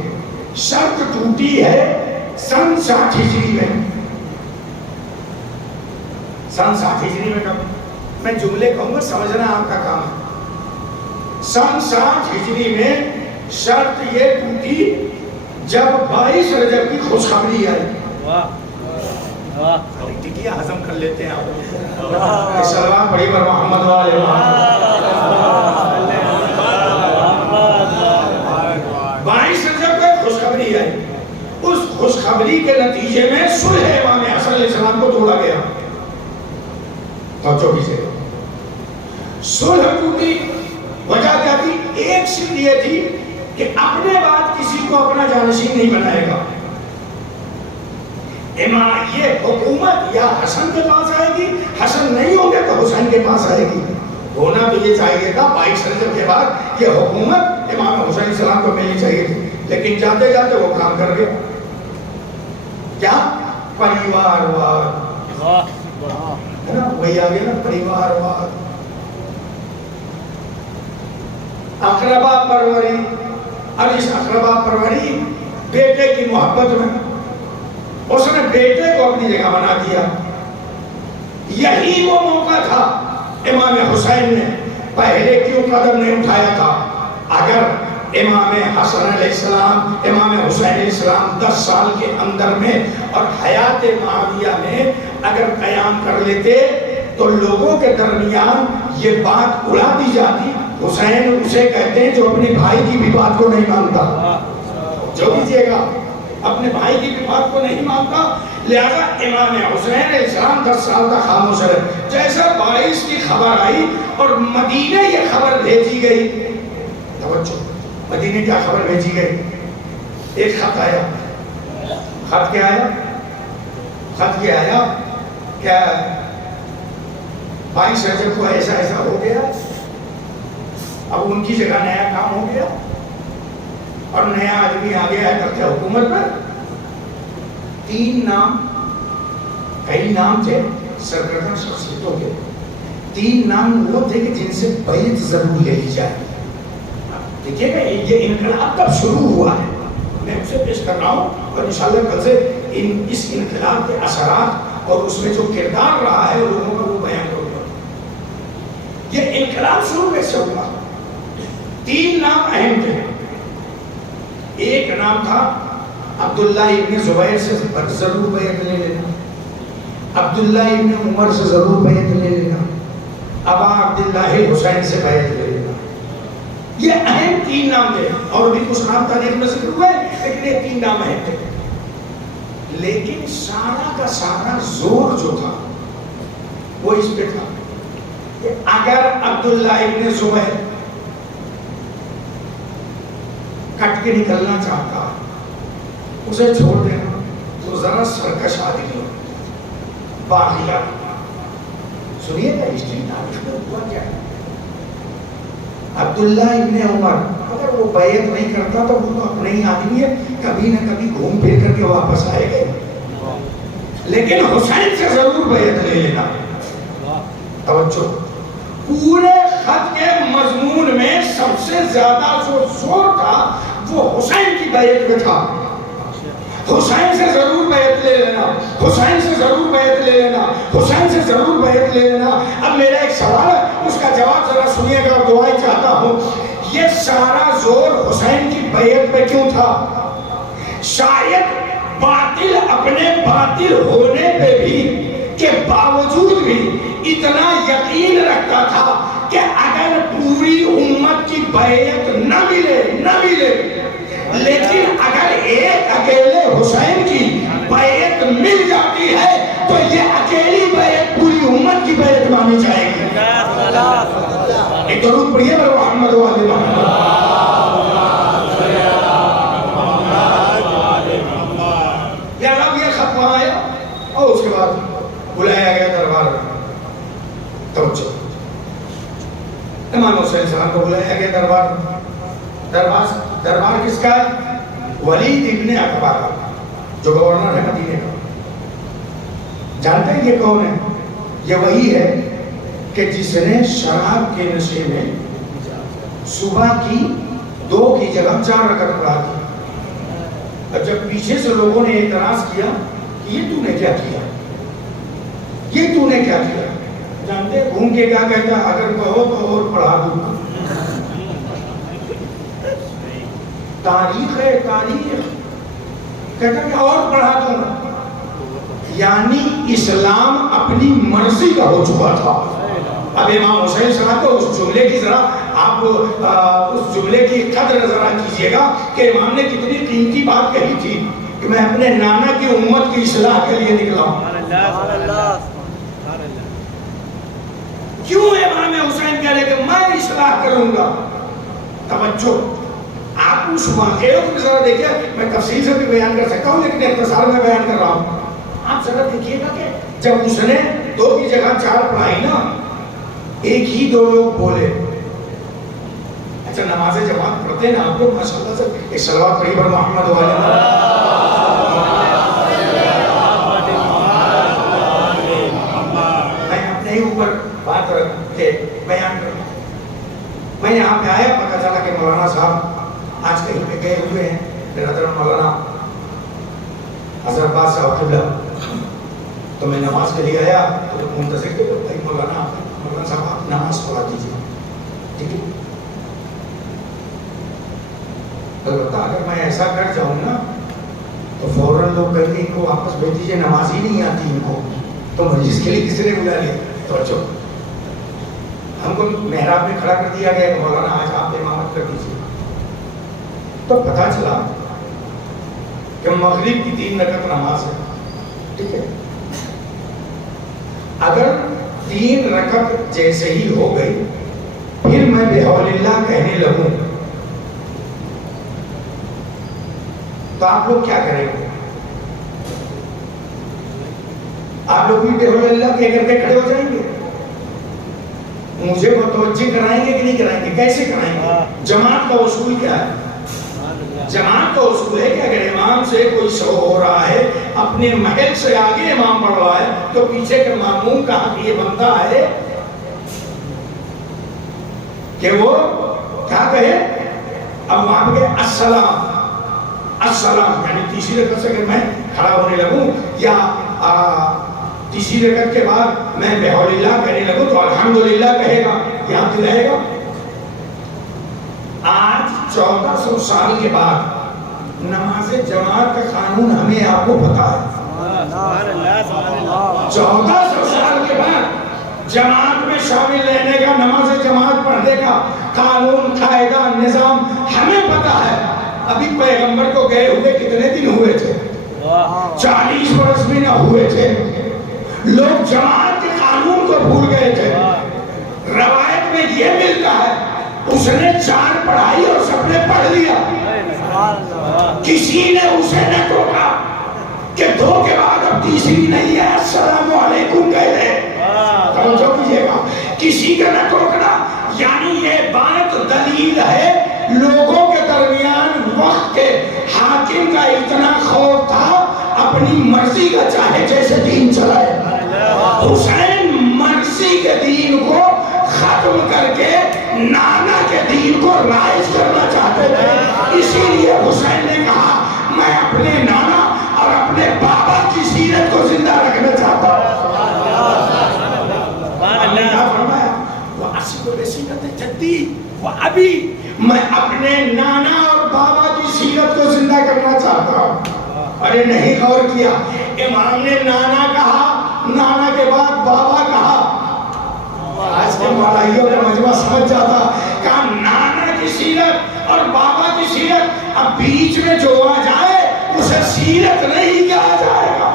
شرط ٹوٹی ہے سن 60 ہجری میں۔ سن 60 ہجری میں کب؟ میں جملے کہوں گا، سمجھنا آپ کا کام ہے۔ سن 60 ہجری میں شرط یہ ٹوٹی جب 22 رجب کی خوشخبری آئی۔ ٹکیا ہضم کر لیتے ہیں آپ، سلام پڑھی پر محمد والے 22 رجب کی خوشخبری آئی، اس خوشخبری کے نتیجے میں صلح امام حسن علیہ السلام کو توڑا گیا۔ توجہ کیجئے گا، صلح ٹوٹی، وجہ کیا تھی؟ ایک صرف یہ تھی کہ اپنے بعد کسی کو اپنا جانشین نہیں بنائے گا۔ یہ حکومت یا حسن کے پاس آئے گی، حسن نہیں ہوں گے تو حسین کے پاس آئے گی۔ ہونا تو یہ چاہیے تھا 22 رجب کے بعد یہ حکومت امام حسین علیہ السلام کو ملنی چاہیے تھی، لیکن جاتے جاتے وہ کام کر گیا۔ کیا؟ پریوار واد، وہی آگے نا، پریوار واد، اقربا پروری، اور اس اقربا پروری بیٹے کی محبت میں اس نے بیٹے کو اپنی جگہ بنا دیا۔ یہی وہ موقع تھا امام حسین نے پہلے کیوں قدم نہیں اٹھایا تھا؟ اگر امام حسن علیہ السلام، امام حسین علیہ السلام 10 سال کے اندر میں اور حیات معاویہ میں اگر قیام کر لیتے تو لوگوں کے درمیان یہ بات اڑا دی جاتی، حسین اسے کہتے ہیں جو اپنے بھائی کی بھی بات کو نہیں مانتا۔ جو کیجئے گا، اپنے بھائی کی بھی بات کو نہیں مانتا، لہذا امام حسین علیہ السلام 10 سال کا خاموش رہے۔ جیسا 22 کی خبر آئی اور مدینہ یہ خبر بھیجی گئی، توجہ، مدینہ کیا خبر بھیجی گئی؟ ایک خط آیا۔ خط کیا آیا؟ خط یہ آیا کہ 22 رجب کو ایسا ایسا ہو گیا، اب ان کی جگہ نیا کام ہو گیا اور نیا آدمی آ گیا ہے تخت حکومت پر۔ 3 نام، کئی نام تھے سرکردہ شخصیتوں کے، 3 نام وہ تھے کہ جن سے بیعت ضرور لے لی جائے۔ دیکھیے گا یہ انقلاب کب شروع ہوا ہے، میں اسے پیش کر رہا ہوں اور انشاءاللہ کل سے اس انقلاب کے اثرات اور اس میں جو کردار رہا ہے لوگوں کا وہ بیان کروں گا۔ یہ انقلاب شروع کیسے ہوا؟ 3 نام اہم تھے۔ ایک نام تھا عبداللہ ابن زبیر سے ضرور بیعت لے لینا، عبداللہ ابن عمر سے ضرور بیعت لے لینا، ابا عبداللہ حسین سے بیعت لے لینا۔ یہ اہم 3 نام تھے، اور بھی کچھ نام تاریخ میں ذکر ہوئے لیکن یہ 3 نام اہم تھے۔ لیکن سارا کا سارا زور جو تھا وہ اس پہ تھا کہ اگر عبداللہ ابن زبیر کٹ کے نکلنا چاہتا، اسے چھوڑ دینا تو ذرا سرکش آدمی ہو، باغیہ۔ سنیے گا ہسٹری تاریخ میں ہوا کیا ہے۔ عبداللہ ابن عمر اگر وہ بیعت نہیں کرتا تو وہ اپنے ہی آدمی ہے، کبھی نہ کبھی گھوم پھر کر کے واپس آئے گئے، لیکن حسین سے ضرور بیعت لے لینا۔ توجہ، پورے خط کے مضمون میں سب سے زیادہ جو زور تھا وہ حسین کی بیعت میں تھا۔ حسین سے ضرور بیعت لے لینا، حسین سے ضرور بیعت لے لینا، حسین سے ضرور بیعت لے لینا۔ اب میرا ایک سوال ہے، اس کا جواب ذرا سنیے گا اور دعائیں چاہتا ہوں۔ یہ سارا زور حسین کی بیعت پہ کیوں تھا؟ شاید باطل اپنے باطل ہونے پہ بھی کے باوجود بھی اتنا یقین رکھتا تھا کہ اگر پوری امت کی بیعت نہ ملے لیکن اگر ایک اکیلے حسین کی بیعت مل جاتی ہے تو یہ اکیلی بیعت پوری امت کی بیعت مانی جائے گی. ایک درود پڑھیے محمد و آل محمد. یا رب یہ خط وہاں آیا اور اس کے بعد بلایا گیا دربار میں. توجہ, امام حسین صاحب کو بلایا گیا دربار میں. دربار کس کا ہے؟ ولید ابن عقبہ کا, جو گورنر ہے مدینے کا. جانتے ہیں یہ کون ہے؟ یہ وہی ہے کہ جس نے شراب کے نشے میں صبح کی 2 کی جگہ 4 رکعت پڑھا دی. اور جب پیچھے سے لوگوں نے اعتراض کیا کہ یہ تو نے کیا کیا, یہ تو نے کیا کیا, جانتے گھوم کے کیا کہتا ہے؟ اگر کہو تو اور پڑھا دوں گا. تاریخ ہے, تاریخ کہتا کہ اور پڑھا دوں گا. یعنی اسلام اپنی مرضی کا ہو چکا تھا. اب امام حسین صاحب کو اس جملے کی ذرا آپ اس جملے کی قدر ذرا کیجئے گا کہ امام نے کتنی قیمتی بات کہی تھی کہ میں اپنے نانا کی امت کی اصلاح کے لیے نکلا ہوں. کیوں امام حسین کہہ رہے کہ میں اصلاح کروں گا؟ توجہ, آپ اس واقعے کو ذرا دیکھیں. میں تفصیل سے بھی بیان کر سکتا ہوں لیکن اختصار میں بیان کر رہا ہوں. آپ ذرا دیکھیے گا کہ جب اس نے 2 کی جگہ 4 پڑھائی نا, ایک ہی 2 لوگ بولے. اچھا نماز جماعت پڑھتے ہیں نا آپ لوگ ماشاءاللہ سے, ایک صلوات پڑھی پر محمد و آل میں اپنے ہی اوپر بات رکھ کے بیان کروں. میں یہاں پہ آیا, پتہ چلا کہ مولانا صاحب آج کہیں پہ گئے ہوئے ہیں. میرا درم مولانا حضرت عباس صاحب قبلہ, تو میں نماز کے لیے آیا تو منتظر کے بھائی مولانا صاحب آپ نماز پڑھا دیجیے. ٹھیک ہے, البتہ اگر میں ایسا کر جاؤں نا تو فوراً لوگ کہیں گے ان کو واپس بھیج دیجیے, نماز ہی نہیں آتی ان کو, تو مجلس کے لیے کس نے بلا لیا. توجہ, ہم کو محراب میں کھڑا کر دیا گیا کہ مولانا آج آپ امامت کر دیجیے. تو پتہ چلا کہ مغرب کی 3 رکعت نماز ہے. ٹھیک ہے, اگر 3 رکعت جیسے ہی ہو گئی پھر میں بحول اللہ کہنے لگوں تو آپ لوگ کیا کریں گے؟ آپ لوگ بھی بحول اللہ کہہ کر کے کھڑے ہو جائیں گے؟ مجھے متوجہ کرائیں گے کہ نہیں کرائیں گے؟ کیسے کرائیں گے؟ جماعت کا اصول کیا ہے؟ جماعت کا اصول ہے کہ اگر امام سے کوئی شو ہو رہا ہے, اپنے محل سے آگے امام پڑھ رہا ہے, تو پیچھے کے ماموم کا حق یہ بنتا ہے کہ وہ کیا کہے. اب وہاں پہ السلام السلام, یعنی تیسری رکعت سے اگر میں کھڑا ہونے لگوں یا تیسری رکعت کے بعد میں بحول اللہ کہنے لگوں تو الحمدللہ کہے گا, یاد رہے گا. آج 1400 سال کے بعد نماز جماعت کا قانون ہمیں آپ کو پتا ہے. 1400 سال کے بعد جماعت میں شامل رہنے کا, نماز جماعت پڑھنے کا قانون, قاعدہ, نظام ہمیں پتا ہے. ابھی پیغمبر کو گئے ہوئے کتنے دن ہوئے تھے؟ 40 برس بھی نہ ہوئے تھے. لوگ جماعت کے قانون کو بھول گئے تھے. روایت میں یہ ملتا ہے اس نے 4 پڑھائی اور سب نے پڑھ لیا. کسی نے اسے نہ ٹوکا کہ 2 کے بعد اب تیسری نہیں ہے, السلام علیکم کہہ دے. توجہ کیجئے گا, کسی کا نہ ٹوکنا. یعنی یہ بات دلیل ہے لوگوں کے درمیان وقت کے حاکم کا اتنا خوف تھا اپنی مرضی کا چاہے جیسے دین چلائے. حسین مرضی کے دین کو ختم کر کے نانا کے دین کو رائج کرنا چاہتے تھے. اسی لیے حسین نے کہا میں اپنے نانا اور اپنے بابا کی سیرت کو زندہ رکھنا چاہتا ہوں. ابھی میں اپنے نانا اور بابا کی سیرت کو زندہ کرنا چاہتا ہوں. ارے نہیں غور کیا, امام نے نانا کہا, نانا کے بعد بابا کہا. آج کے مولائیوں کا مجمع سمجھ جاتا, کہا نانا کی سیرت اور بابا کی سیرت اب بیچ میں جو آ جائے اسے سیرت نہیں کہا جائے گا.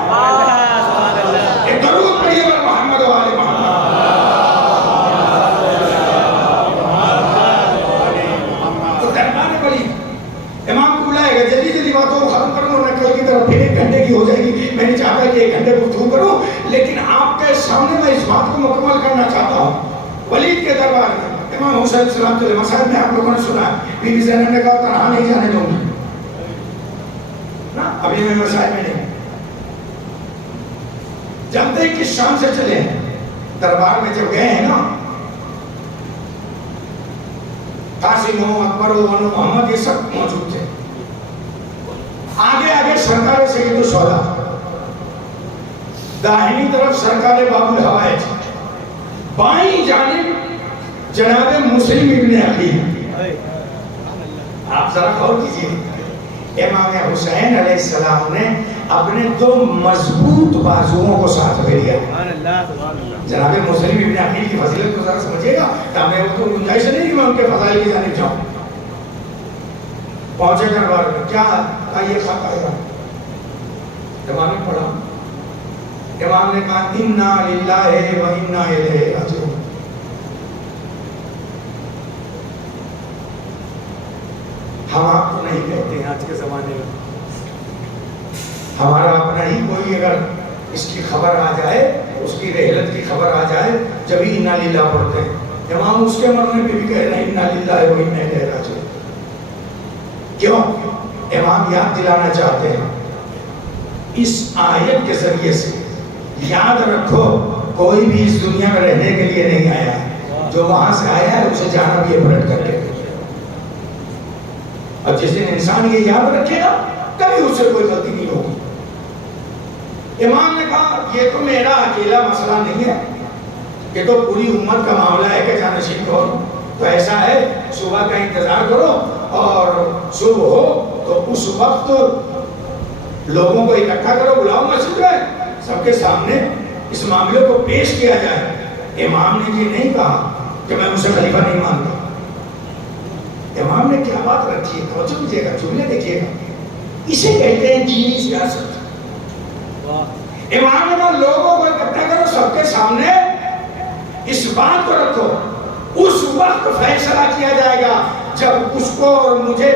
ایک درود پڑھیے بر محمد و آل محمد. تو دربار بڑی امام کو بلائے گا, جلدی جلدی باتوں کو ختم کروں, نہ کل کی طرف پھر 1 گھنٹے کی ہو جائے گی. میں نے چاہتا کہ 1 گھنٹے گفتگو کروں, لیکن آپ کے سامنے میں اس بات کو مکمل کرنا چاہتا ہوں. ولید کے دربار میں امام حسین علیہ السلام کے مسائل میں آپ لوگوں نے سنا, بی بی زینب نے کہا تنہا نہیں جانے دوں گی نا, ابھی میں مسائل میں نہیں. جب تک کہ شام سے چلے ہیں دربار میں جب گئے ہیں نا, قاسم و اکبر و محمد یہ سب موجود تھے. آگے آگے سرکار سید الشہداء, داہنی طرف سرکار باب الحوائج, بائیں جانب جناب مسلم ابن عقیل. آپ ذرا غور کیجئے, امام حسین علیہ السلام نے اپنے 2 مضبوط بازوؤں کو ساتھ میں لیا. جناب مسلم ابن عقیل کی فضیلت کو ذرا سمجھے گا, تو میں وہ تو گنجائش نہیں کہ میں ان کے فضائل کی جانب جاؤں. پہنچے دربار میں, کیا آئیے خط آئے گا, امام نے پڑھا. امام نے کہا انا للہ و انا الیہ راجعون. ہم آپ کو نہیں کہتے ہیں آج کے زمانے میں, ہمارا اپنا ہی کوئی اگر اس کی خبر آ جائے, اس کی رحلت کی خبر آ جائے, جبھی انا للہ پڑھتے ہیں. امام اس کے مرنے پہ بھی کہہ رہے ہیں انا للہ و انا الیہ راجعون. کیوں؟ امام یاد دلانا چاہتے ہیں اس آیت کے ذریعے سے, یاد رکھو کوئی بھی اس دنیا میں رہنے کے لیے نہیں آیا, جو وہاں سے آیا ہے اسے جانا بھی ہے پلٹ کر کے. اور جس دن انسان یہ یاد رکھے گا کبھی اس سے کوئی غلطی نہیں ہوگی. امام نے کہا یہ تو میرا اکیلا مسئلہ نہیں ہے, یہ تو پوری امت کا معاملہ ہے کہ جانشین کرو. تو ایسا ہے صبح کا انتظار کرو, اور صبح ہو تو اس وقت لوگوں کو اکٹھا کرو, بلاؤ مسجد میں, سب کے سامنے اس معاملے کو پیش کیا جائے. امام نے یہ نہیں کہا کہ میں اسے خلیفہ نہیں مانتا. امام نے کیا بات رکھی ہے, توجہ دیجیے گا, جملے دیکھیے گا. اسے کہتے ہیں دینی سیاست. امام نے کہا لوگوں کو اکٹھا کرو, سب کے سامنے اس بات کو رکھو, اس وقت فیصلہ کیا جائے گا جب اس کو اور مجھے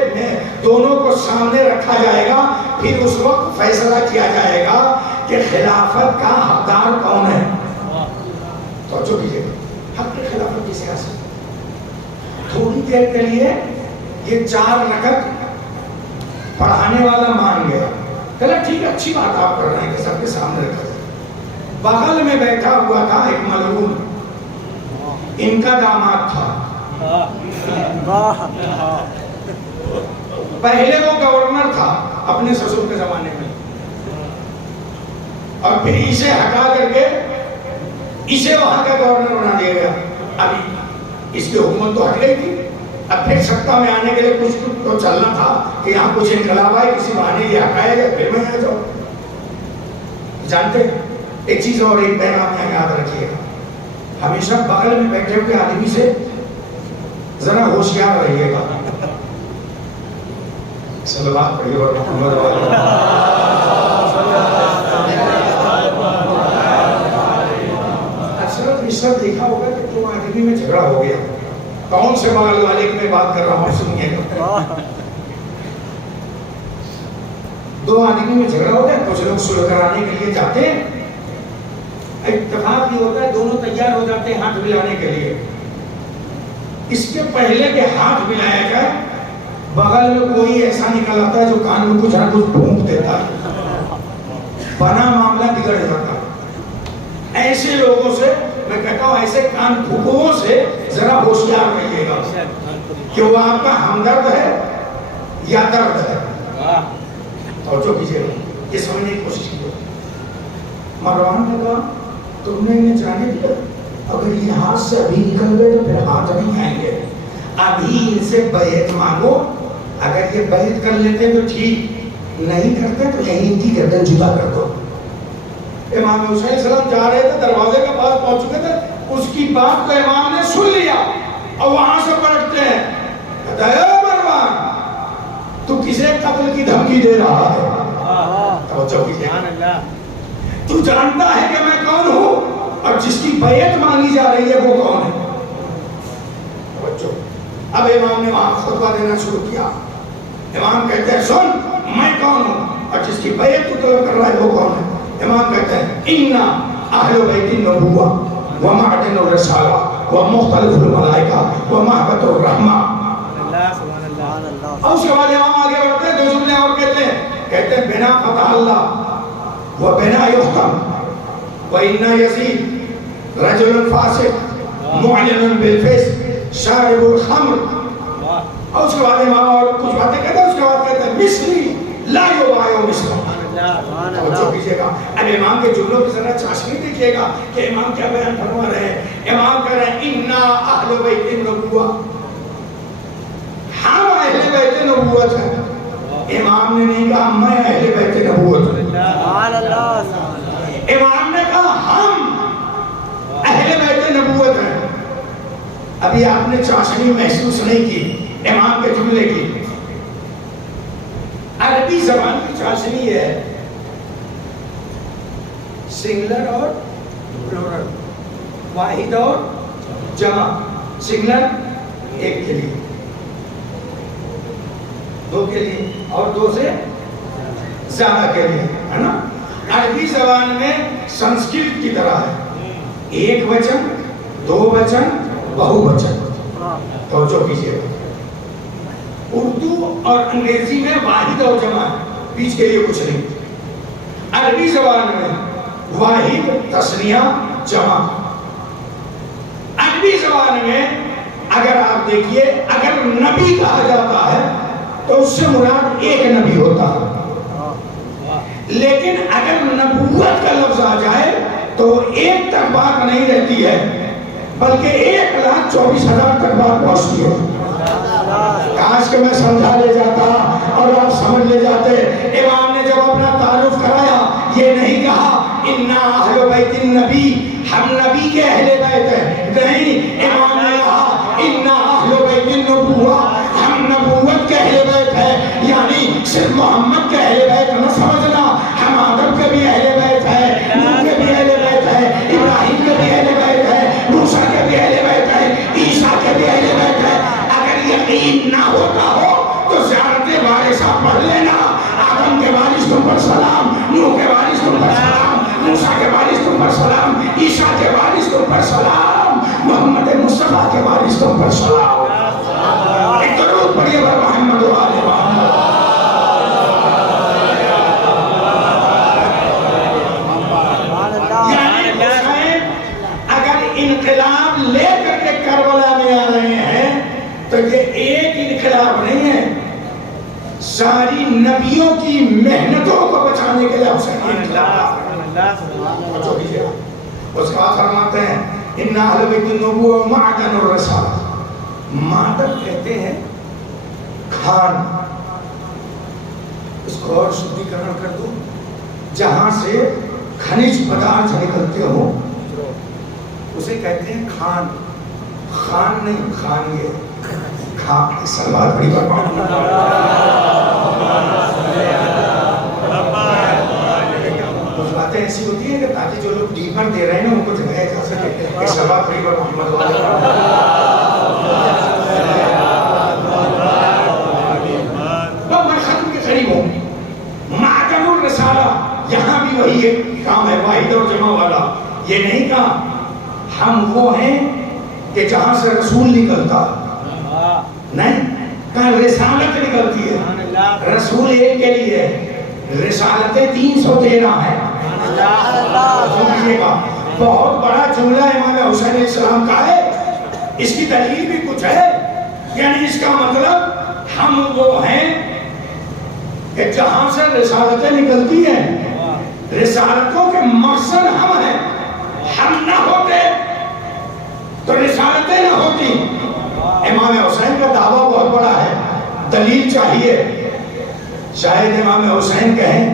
دونوں کو سامنے رکھا جائے گا, پھر اس وقت فیصلہ کیا جائے گا کہ خلافت کا حقدار کون ہے. توجہ کیجیے گا, حق خلافت کی سیاست. تھوڑی دیر کے لیے یہ 4 رکعت پڑھانے والا مان گیا, چلو ٹھیک ہے, اچھی بات آپ کر رہے ہیں کہ سب کے سامنے رکھا جائے. بغل میں بیٹھا ہوا تھا ایک ملعون, ان کا داماد تھا. پہلے وہ گورنر تھا اپنے سسر کے زمانے میں, اور پھر اسے ہٹا کر کے اسے وہاں کا گورنر بنا دیا گیا. ابھی اس کی حکومت تو ہٹ گئی تھی, اب پھر سکتا میں آنے کے لیے کچھ تو چلنا تھا کہ یہاں کچھ انقلاب آئے, کسی بہانے یہ ہٹایا گیا, پھر میں آ جاؤں. جانتے ایک چیز اور ایک پیغام یہاں یاد رکھیے گا, ہمیشہ بغل میں بیٹھے ہوئے آدمی سے ذرا ہوشیار رہیے گا. صلوات پڑھیے اور محمد والا. اکثر اس وقت دیکھا ہوگا کہ 2 آدمی میں جھگڑا ہو گیا, کون سے بغل والے کی میں بات کر رہا ہوں سنیے گا. 2 آدمی میں جھگڑا ہو گیا, کچھ لوگ صلح کرانے کے لیے جاتے ہیں, اتفاق یہ ہوتا ہے دونوں تیار ہو جاتے ہیں ہاتھ ملانے کے لیے. اس کے پہلے کہ ہاتھ ملایا جائے بغل میں کوئی ایسا نکل آتا ہے جو کان میں کچھ نہ کچھ پھونک دیتا ہے, بنا معاملہ بگڑ جاتا ہے. ایسے لوگوں سے میں کہتا ہوں, ایسے کان پھونکوں سے ذرا ہوشیار رہیے گا کہ وہ آپ کا ہمدرد ہے یا درد ہے. توجہ کیجیے گا, یہ سمجھنے کی کوشش کیجیے. مروان نے کہا تم نے انہیں جانے دیا, اگر یہ ہاتھ سے ابھی نکل گئے تو پھر ہاتھ نہیں آئیں گے, ابھی ان سے بیعت مانگو, اگر یہ بیعت کر لیتے تو ٹھیک, نہیں کرتے تو یہیں ان کی گردن جدا کر دو. امام حسین علیہ السلام جا رہے تھے, دروازے کے پاس پہنچ چکے تھے, اس کی بات کو امام نے سن لیا اور وہاں سے پلٹتے ہیں, کہتا ہے اے مروان تو کسے قتل کی دھمکی دے رہا ہے؟ توجہ کیجئے، تو جانتا ہے کہ میں کون ہوں اور جس کی بیعت مانگی جا رہی ہے وہ کون ہے؟ توجہ۔ اب امام نے وہاں خطبہ دینا شروع کیا۔ امام کہتے ہیں سن میں کون ہوں اور جس کی بیعت تو طلب کر رہا ہے وہ کون ہے؟ امام کہتے ہیں اِنَّا اہل بیت النبوہ ومعدن الرسالہ ومختلف الملائکہ ومحبت الرحمہ۔ اور اس کے بعد امام آگے بڑھتے ہیں، دو جملے اور کہتے ہیں بنا فتح اللہ و بنا یختم وَإِنَّا يَزِيد رَجُلٌ فَاسِق مُعْلِنٌ بِالْفِسْقِ شَارِبُ الْخَمْرِ۔ اور اس کے بعد امام اور کچھ باتیں کہتے ہیں، اس کے بعد کہتے ہیں مِثْلِي لَا يُبَايُ مِثْلَهُ۔ توجہ کیجئے گا، اب امام کے جملوں کی ذرا چاشنی دیکھیے گا کہ امام کیا بیان فرما رہے ہیں۔ امام کہہ رہے ہیں اِنَّا أَهْلُ بَيْتِ النُّبُوَّةِ، ہم اہل بیت نبوت ہیں۔ امام نے نہیں کہا میں اہل بیت نبوت ہوں، امام نے کہا ہم اہل بیت نبوت ہیں۔ ابھی آپ نے چاشنی محسوس نہیں کی امام کے جملے کی۔ عربی زبان کی چاشنی ہے سنگلر اور پلورل، واحد اور جمع۔ سنگلر ایک کے لیے، دو کے لیے اور دو سے زیادہ کے لیے، ہے نا؟ عربی زبان میں سنسکرت کی طرح ہے، ایک وچن، دو وچن، بہو وچن۔ توجہ کیجئے، اردو اور انگریزی میں واحد اور جمع ہے، بیچ کے لیے کچھ نہیں۔ عربی زبان میں واحد تثنیہ جمع۔ عربی زبان میں اگر آپ دیکھیے اگر نبی کہا جاتا ہے تو اس سے مراد ایک نبی ہوتا ہے، لیکن اگر نبوت کا لفظ آ جائے تو ایک تک بات نہیں رہتی ہے بلکہ 1,24,000 تک بات پہنچتی ہے۔ کاش کہ میں سمجھا لے جاتا اور آپ سمجھ لے جاتے۔ امام نے جب اپنا تعارف کرایا یہ نہیں کہا اِنَّا أَهْلُ بَيْتِ النَّبِي، ہم نبی کے اہل بیت ہیں، نہیں، امام نے کہا اِنَّا أَهْلُ بَيْتِ النُّبُوَّةِ، ہم نبوت کے اہل بیت ہیں، یعنی صرف محمد کے اہل بیت نہ سمجھنا، ہم آدم کے بھی اہل بیت ہیں، نوح کے بھی اہل بیت ہیں، ابراہیم کے بھی اہل بیت ہیں، موسیٰ کے بھی اہل بیت ہیں، عیسیٰ کے بھی اہل بیت ہیں۔ اگر یقین نہ ہوتا ہو تو زیارت وارثہ پڑھ لینا، آدم کے وارث تم پر سلام، نوح کے وارث تم پر سلام، موسیٰ کے وارث تم پر سلام، عیسیٰ کے وارث تم پر سلام، محمد مصطفیٰ کے وارث تم پر سلام۔ ایک درود پڑھیے بر محمد و آل محمد۔ یعنی حسین اگر انقلاب لے کر کے کربلا میں آ رہے ہیں تو یہ ایک انقلاب نہیں ہے، ساری نبیوں کی محنتوں کو بچانے کے لیے حسین انقلاب۔ اس کا فرماتے ہیں اِنَّا أَهْلَ بَيْتِ النُّبُوَّةِ وَمَعْدَنُ الرِّسَالَةِ، معدن کہتے ہیں کھان، اس کو اور شدھی کرن کر دو، جہاں سے کھنج پدارتھ نکلتے ہو اسے کہتے ہیں کھان۔ خان نہیں، خانگے، کھان۔ سلوات پڑھی بر کچھ باتیں ایسی ہوتی ہیں کہ تاکہ جو لوگ ڈیپر دے رہے ہیں ان کو جگہ جا سکے کہ سلوات پڑھی بر محمد والے۔ تو میں ختم کے قریب ہوں۔ معدن الرسالہ، یہاں بھی وہی ہے کام ہے، واحد اور جمع والا۔ یہ نہیں کہا ہم وہ ہیں کہ جہاں سے رسول نکلتا، نہیں، کہاں رسالت نکلتی ہے۔ رسول ایک کے لیے، رسالتیں 313 ہیں۔ بہت بڑا جملہ امام حسین علیہ السلام کا ہے، اس کی دلیل بھی کچھ ہے، یعنی اس کا مطلب ہم وہ ہیں کہ جہاں سے رسالتیں نکلتی ہیں، رسالتوں کے مقصد ہم ہیں۔ ہم نہ ہوتے تو رسالتیں نہ ہوتی۔ امام حسین کا دعویٰ بہت بڑا ہے، دلیل چاہیے۔ شاید امام حسین کہیں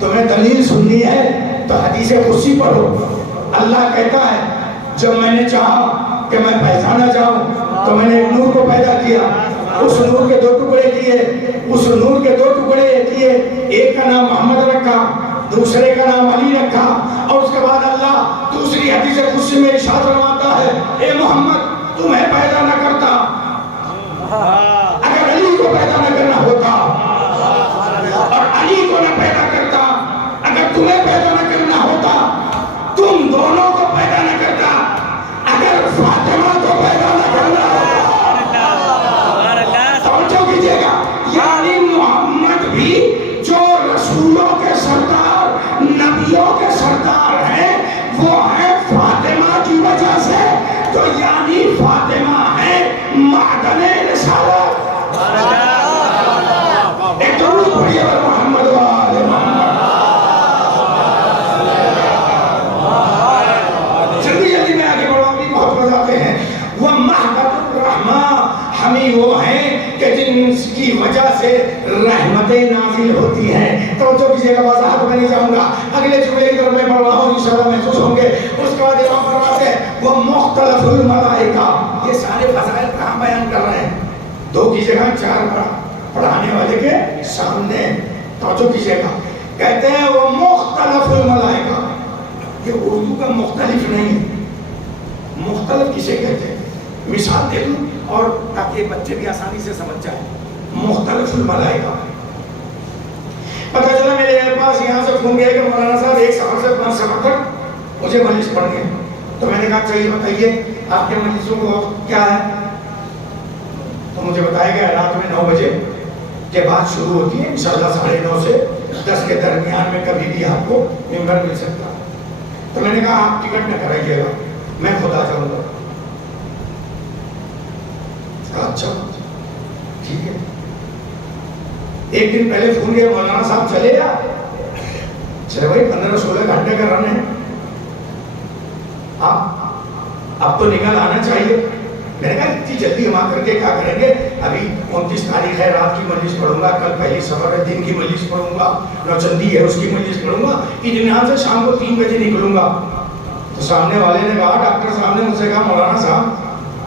تمہیں دلیل سننی ہے تو حدیث قدسی پڑھو۔ اللہ کہتا ہے جب میں نے چاہا کہ میں پہچانا جاؤں تو میں نے ایک نور کو پیدا کیا، اس نور کے 2 ٹکڑے کیے، لیے اس نور کے دو ٹکڑے کیے، ایک کا نام محمد رکھا، دوسرے کا نام علی رکھا، اور اس کے بعد اللہ دوسری حدیث قدسی میں ارشاد فرماتا ہے اے محمد تمہیں پیدا نہ کرتا، اگر علی کو پیدا نہ کرنا ہوتا اور علی کو نہ پیدا کرتا، اگر تمہیں پیدا نہ کرنا ہوتا، تم دونوں کو پیدا نہ کرتا، اگر فاطمہ کو پیدا نہ کرنا ہوتا۔ توجہ کیجئے گا، یعنی محمد بھی جو رسولوں کے سردار، نبیوں کے سردار ہیں، وہ ہیں فاطمہ کی وجہ سے، تو یعنی فاطمہ ہے معدن رسالت۔ ایک درود پڑھیے محمد وآل محمد۔ جلدی جلدی میں آگے بڑھا بھی بہت بتاتے ہیں، وہ مہدۃ الرحمٰ، ہمیں وہ ہیں کہ جن کی وجہ سے رحمتیں نازل ہوتی ہیں۔ توجہ کیجئے گا، وضاحت میں نہیں جاؤں گا، اگلے جملے کی طرف میں پڑھ رہا ہوں، انشاءاللہ محسوس ہوں گے۔ اس کے بعد امام فرماتے ہیں وہ مختلف الملائکہ، یہ سارے فضائل کہاں بیان کر رہے ہیں؟ دو کی جگہ چار پڑھانے والے کے سامنے۔ توجہ کیجئے گا، کہتے ہیں وہ مختلف الملائکہ، یہ اردو کا مختلف نہیں ہے، مختلف کسے کہتے ہیں؟ مثال دے دوں اور تاکہ بچے بھی آسانی سے سمجھ جائیں۔ مختلف الملائکہ، پتہ چلا میرے پاس یہاں سے فون گیا کہ مولانا صاحب ایک سفر سے 5 سفر تک مجھے مجلس پڑھ گئے، تو میں نے کہا چاہیے بتائیے آپ کے مجلسوں کو وقت کیا ہے؟ تو مجھے بتایا گیا رات میں 9 بجے کے بعد شروع ہوتی ہے، انشاءاللہ 9:30 سے 10 کے درمیان میں کبھی بھی آپ کو ممبر مل سکتا۔ تو میں نے کہا آپ ٹکٹ نہ کرائیے گا، میں خود آ جاؤں گا۔ اچھا ٹھیک ہے۔ ایک دن پہلے فون کیا مولانا صاحب چلے یا چلے بھائی 15-16 گھنٹے کا رن ہے، اب تو نکل آنا چاہیے۔ میں نے کہا اتنی جلدی ہم آ کر کے کیا کریں گے، ابھی 29 تاریخ ہے، رات کی مجلس پڑھوں گا، کل پہلی سفر ہے، دن کی مجلس پڑھوں گا، نوچندی ہے اس کی مجلس پڑھوں گا، یہاں سے شام کو 3 بجے نکلوں گا۔ تو سامنے والے نے کہا، ڈاکٹر صاحب نے مجھ سے کہا مولانا صاحب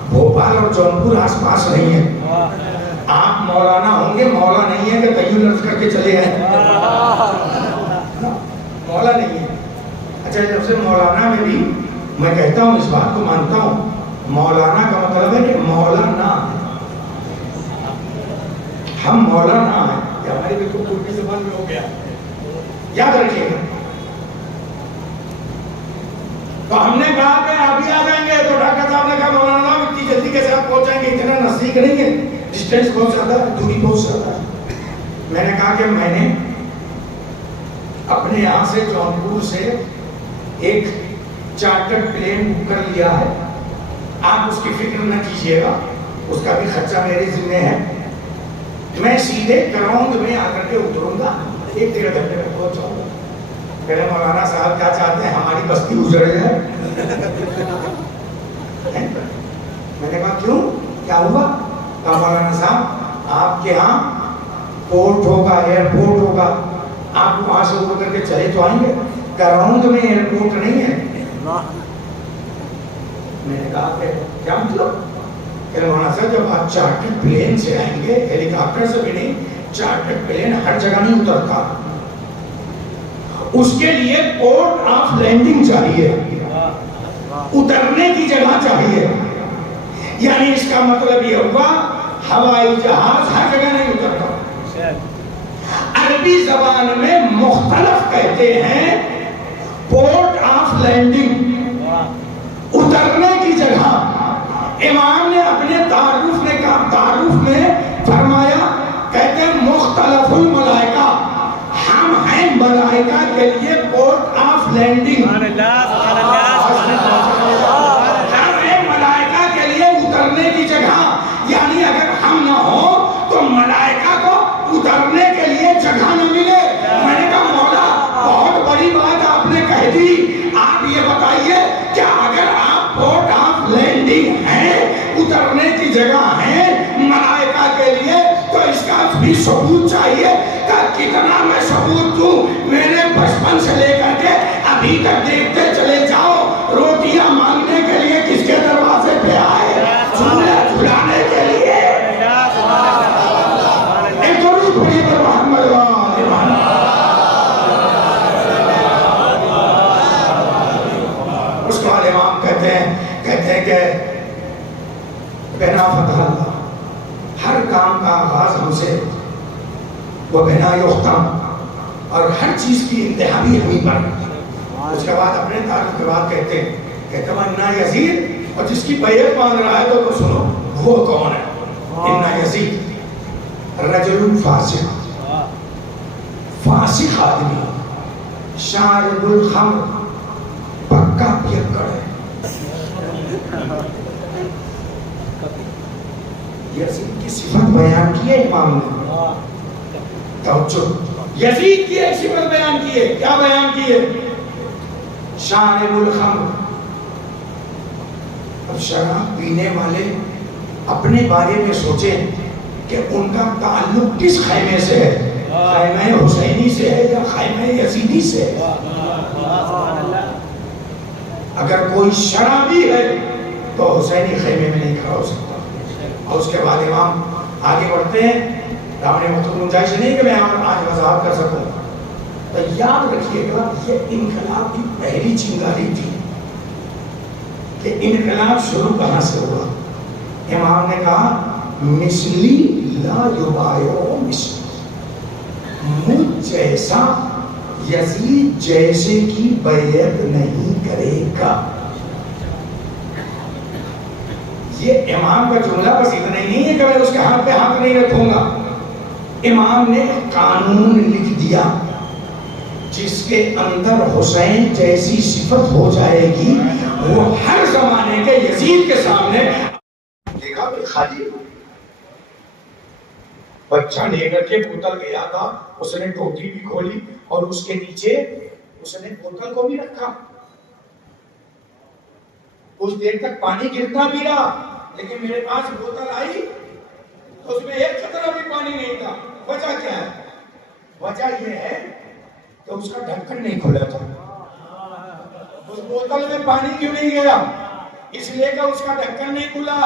بھوپال اور جونپور آس پاس نہیں ہے، آپ مولانا ہوں گے، مولا نہیں ہے کہ تیوں لفظ کر کے چلے گئے، مولا نہیں ہے۔ اچھا جب سے مولانا میں بھی میں کہتا ہوں، اس بات کو مانتا ہوں، مولانا کا مطلب ہے کہ مولانا ہم مولانا ہیں، یہ ہماری بالکل اردو زبان میں ہو گیا، یاد رکھیے گا۔ تو ہم نے کہا کہ آپ ہی آ جائیں گے، تو ڈاکٹر صاحب نے کہا مولانا اتنی جلدی کیسے آپ پہنچ جائیں گے، اتنا نزدیک نہیں ہے، ڈسٹینس بہت زیادہ ہے، دوری بہت زیادہ ہے۔ میں نے کہا کہ میں نے اپنے یہاں سے جونپور سے ایک چارٹر پلین بک کر لیا ہے، آپ اس کی فکر نہ کیجیے گا، اس کا بھی خرچہ میرے ذمہ ہے، میں سیدھے گراؤنڈ میں آ کر کے اتروں گا، 1-1.5 گھنٹے میں پہنچ جاؤں گا۔ پہلے مولانا صاحب کیا چاہتے ہیں ہماری بستی اجڑ جائے؟ میں نے کہا کیوں، کیا ہوا؟ کہا مولانا صاحب آپ کے ہاں پورٹ ہوگا، ایئرپورٹ ہوگا، آپ وہاں سے اوپر کر کے چلے تو آئیں گے، گراؤنڈ میں ایئرپورٹ نہیں ہے۔ میں نے کہا کہ کیا مطلب؟ کہ مولانا صاحب جب آپ چارٹر پلین سے آئیں گے، ہیلی کاپٹر سے بھی نہیں، چارٹر پلین ہر جگہ نہیں اترتا، اس کے لیے پورٹ آف لینڈنگ چاہیے، اترنے کی جگہ چاہیے۔ یعنی اس کا مطلب یہ ہوا ہوائی جہاز ہر جگہ نہیں اترتا۔ عربی زبان میں مختلف کہتے ہیں پورٹ آف لینڈنگ، اترنے کی جگہ۔ امام نے اپنے تعارف میں کہا، تعارف میں فرمایا، کہتے ہیں مختلف الملائکہ، ہم ہیں ملائکہ کے لیے پورٹ آف لینڈنگ، ہم ہیں ملائکہ کے لیے اترنے کی جگہ۔ یعنی اگر ہم نہ ہوں تو ملائکہ کو اترنے کے لیے جگہ نہ ملے۔ میں نے کہا مولا بہت بڑی بات آپ نے کہہ دی، آپ یہ بتائیے کہ اگر آپ پورٹ آف لینڈنگ ہیں، اترنے کی جگہ ہیں ملائکہ کے لیے، تو اس کا بھی ثبوت چاہیے۔ کتنا میں ثبوت دوں؟ میں نے بچپن سے لے کر کے ابھی تک دیکھتے چلے جاؤ، روٹیاں مانگنے کے لیے کس کے دروازے پہ آئے؟ جھولا جھلانے کے لیے۔ بنا فتح اللہ، ہر کام کا آغاز ہم سے، وہ بنا یختم، اور ہر چیز کی انتہا بھی ہمیں پر۔ اس کے بعد اپنے تعارف کے بعد کہتے ہیں کہ تمنا یزید، اور جس کی بیعت مانگ رہا ہے تو سنو وہ کون ہے؟ ان یزید رجل فاسق، فاسق آدمی، شارب الخمر، پکا پیکڑ ہے۔ یزید کی صفت بیان کی ہے امام نے، توجہ، یزید کی ایک صفت بیان کی ہے، کیا بیان کی ہے؟ شارب الخمر۔ اب شراب پینے والے اپنے بارے میں سوچیں کہ ان کا تعلق کس خیمے سے ہے، خیمہ حسینی سے ہے یا خیمہ یزیدی سے ہے؟ اگر کوئی شرابی ہے تو حسینی خیمے میں نہیں کھڑا ہو سکتا۔ اور اس کے بعد امام آگے بڑھتے ہیں، دامن مختلف گنجائش نہیں کہ میں آج وضاحت کر سکوں، تو یاد رکھیے گا یہ انقلاب کی پہلی چنگاری تھی کہ انقلاب شروع کہاں سے ہوا؟ امام نے کہا مثلی لا یبایع مثلی، مجھ جیسا یزید جیسے کی بیعت نہیں کرے گا۔ یہ امام کا جملہ بس اتنا ہی نہیں ہے کہ میں اس کے ہاتھ پہ ہاتھ نہیں رکھوں گا، امام نے قانون لکھ دیا جس کے اندر حسین جیسی صفت ہو جائے گی وہ ہر زمانے کے یزید کے سامنے دیکھا کہ خالی بچہ لے کر کے بوتل گیا تھا، اس نے ٹوٹی بھی کھولی اور اس کے نیچے اس نے بوتل کو بھی رکھا، کچھ دیر تک پانی گرتا بھی رہا، لیکن میرے پاس بوتل آئی تو اس میں ایک قطرہ بھی پانی نہیں تھا۔ وجہ کیا ہے؟ وجہ یہ ہے کہ اس کا ڈھکن نہیں کھلا تھا۔ اس بوتل میں پانی کیوں نہیں گیا؟ اس لیے کہ اس کا ڈھکن نہیں کھلا۔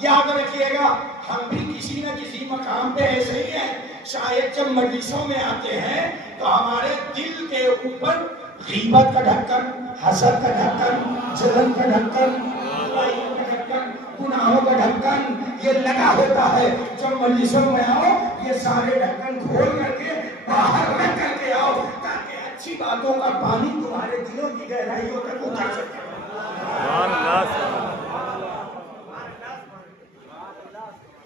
یاد رکھیے گا ہم بھی کسی نہ کسی مقام پہ ایسے ہی ہیں، شاید جب مجلسوں میں آتے ہیں تو ہمارے دل کے اوپر غیبت کا ڈھکن، حسد کا ڈھکن، جلن کا ڈھکن، برائیوں کا ڈھکن، گناہوں کا ڈھکن یہ لگا ہوتا ہے۔ جب مجلسوں میں آؤ یہ سارے ڈھکن کھول کر کے باہر رکھ کر کے آؤ تاکہ اچھی باتوں کا پانی تمہارے دلوں کی گہرائیوں تک اتر سکے۔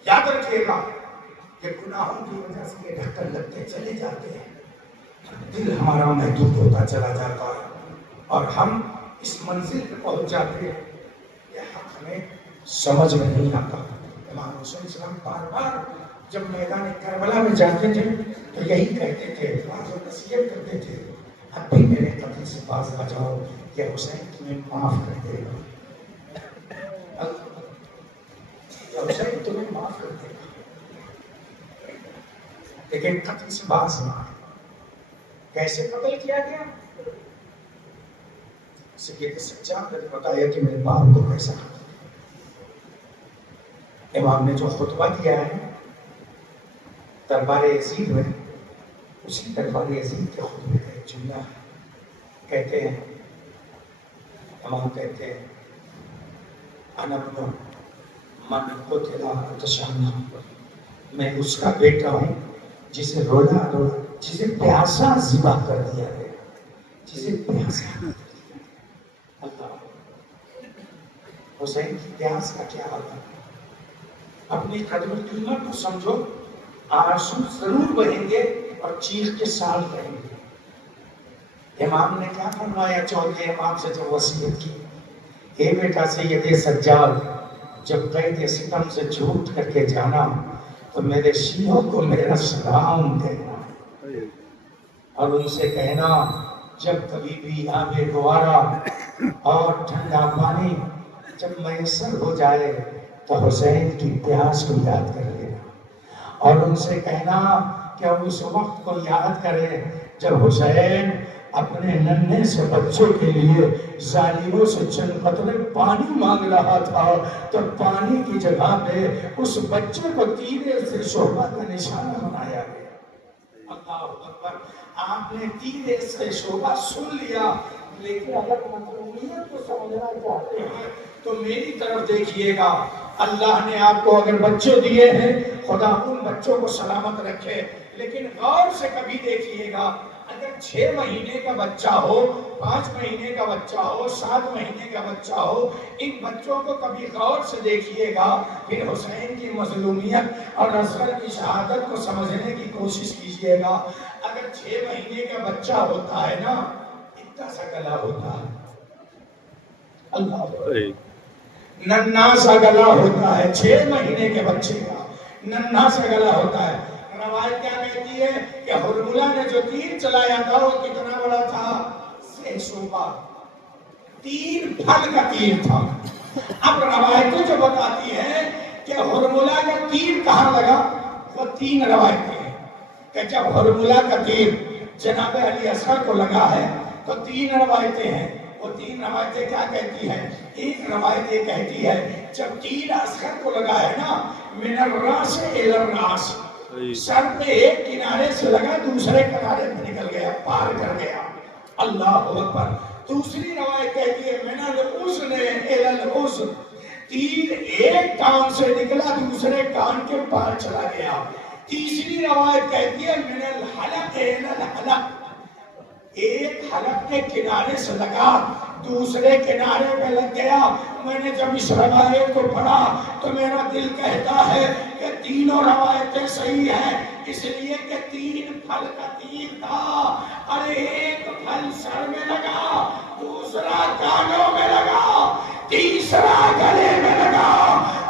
یاد رکھیے گا کہ گناہوں کی وجہ سے یہ ڈھکن لگتے چلے جاتے ہیں، دل ہمارا محدود ہوتا چلا جاتا ہے اور ہم اس منزل پہ پہنچ جاتے ہیں کہ حق ہمیں سمجھ میں نہیں آتا۔ امام حسین السلام بار بار جب میدان کربلا میں جاتے تھے تو یہی کہتے تھے، واضح و نصیحت کرتے تھے، اب بھی میرے قتل سے باز آ جاؤ کہ حسین تمہیں معاف کر دے گا، حسین تمہیں معاف کر دے گا، لیکن قتل سے باز نہ آئے۔ کیسے قتل کیا گیا؟ سید سجاد نے بتایا کہ میرے باپ کو کیسا قتل کیا۔ امام نے جو خطبہ دیا ہے دربار یزید میں، اسی دربار یزید کے خطبے کا ایک جملہ ہے، کہتے ہیں امام کہتے ہیں انا ابن من قتل عطشانا، میں اس کا بیٹا ہوں جسے رولا رولا، جسے پیاسا ذبح کر دیا گیا، جسے پیاسا۔ اللہ حسین کی پیاس کا کیا حال ہے؟ اپنی قدر و قیمت کو سمجھو، آنسو ضرور بہیں گے اور چیخ کے ساتھ رہیں گے۔ امام نے کیا فرمایا چوتھے امام سے جب وصیت کی، اے بیٹا سید سجاد، جب قید ستم سے چھوٹ کر کے جانا تو میرے شیعوں کو میرا سلام دینا اور ان سے کہنا جب کبھی بھی آب گوارا اور ٹھنڈا پانی جب میسر ہو جائے تو حسین کی پیاس کو یاد کر لینا، اور ان سے کہنا کہ اس وقت کو یاد کرے جب حسین اپنے ننھے سے بچوں کے لیے ظالموں سے چند قطرے پانی مانگ رہا تھا تو پانی کی جگہ پہ اس بچے کو تیرے سے شعبہ کا نشانہ بنایا گیا۔ اللہ اکبر، آپ نے تیرے سے شعبہ سن لیا، لیکن اگر مظلومیت کو سمجھنا چاہتے ہیں تو میری طرف دیکھیے گا، اللہ نے آپ کو اگر بچے دیے ہیں خدا ان بچوں کو سلامت رکھے، لیکن غور سے کبھی دیکھیے گا اگر 6 مہینے کا بچہ ہو، 5 مہینے کا بچہ ہو، 7 مہینے کا بچہ ہو، ان بچوں کو کبھی غور سے دیکھیے گا، پھر حسین کی مظلومیت اور اصغر کی شہادت کو سمجھنے کی کوشش کیجیے گا۔ اگر 6 مہینے کا بچہ ہوتا ہے نا، اتنا سا گلا ہوتا ہے، اللہ ننھا سا گلا ہوتا ہے، 6 مہینے کے بچے کا ننھا سا گلا ہوتا ہے۔ روایت کیا کہتی ہے کہ حرملہ نے جو تیر چلایا تھا وہ کتنا بڑا تھا؟ 600 کا 3 پھل کا تیر تھا۔ اب روایتیں جو بتاتی ہیں کہ حرملہ کا تیر کہاں لگا، وہ 3 روایتیں ہیں کہ جب حرملہ کا تیر جناب علی اصغر کو لگا ہے تو 3 روایتیں ہیں۔ وہ 3 روایتیں کیا کہتی ہیں؟ ایک روایت یہ کہتی ہے جب تیر اصغر کو لگا ہے نا، من الراس الی الراس، سر پہ ایک کنارے سے لگا دوسرے کنارے پہ نکل گیا، پار کر گیا، اللہ اکبر۔ دوسری روایت کہتی ہے من الاذن الی الاذن، تیر ایک کان سے نکلا دوسرے کان کے پار چلا گیا۔ تیسری روایت کہتی ہے من الحلق الی الحلق، ایک حلق کے کنارے سے لگا دوسرے کنارے پہ لگ گیا۔ میں نے جب اس روایت کو پڑھا تو میرا دل کہتا ہے کہ تینوں روایتیں صحیح ہیں، اس لیے کہ 3 پھل کا تیر تھا، ارے ایک پھل سر میں لگا، دوسرا کانوں میں لگا، تیسرا گلے میں لگا۔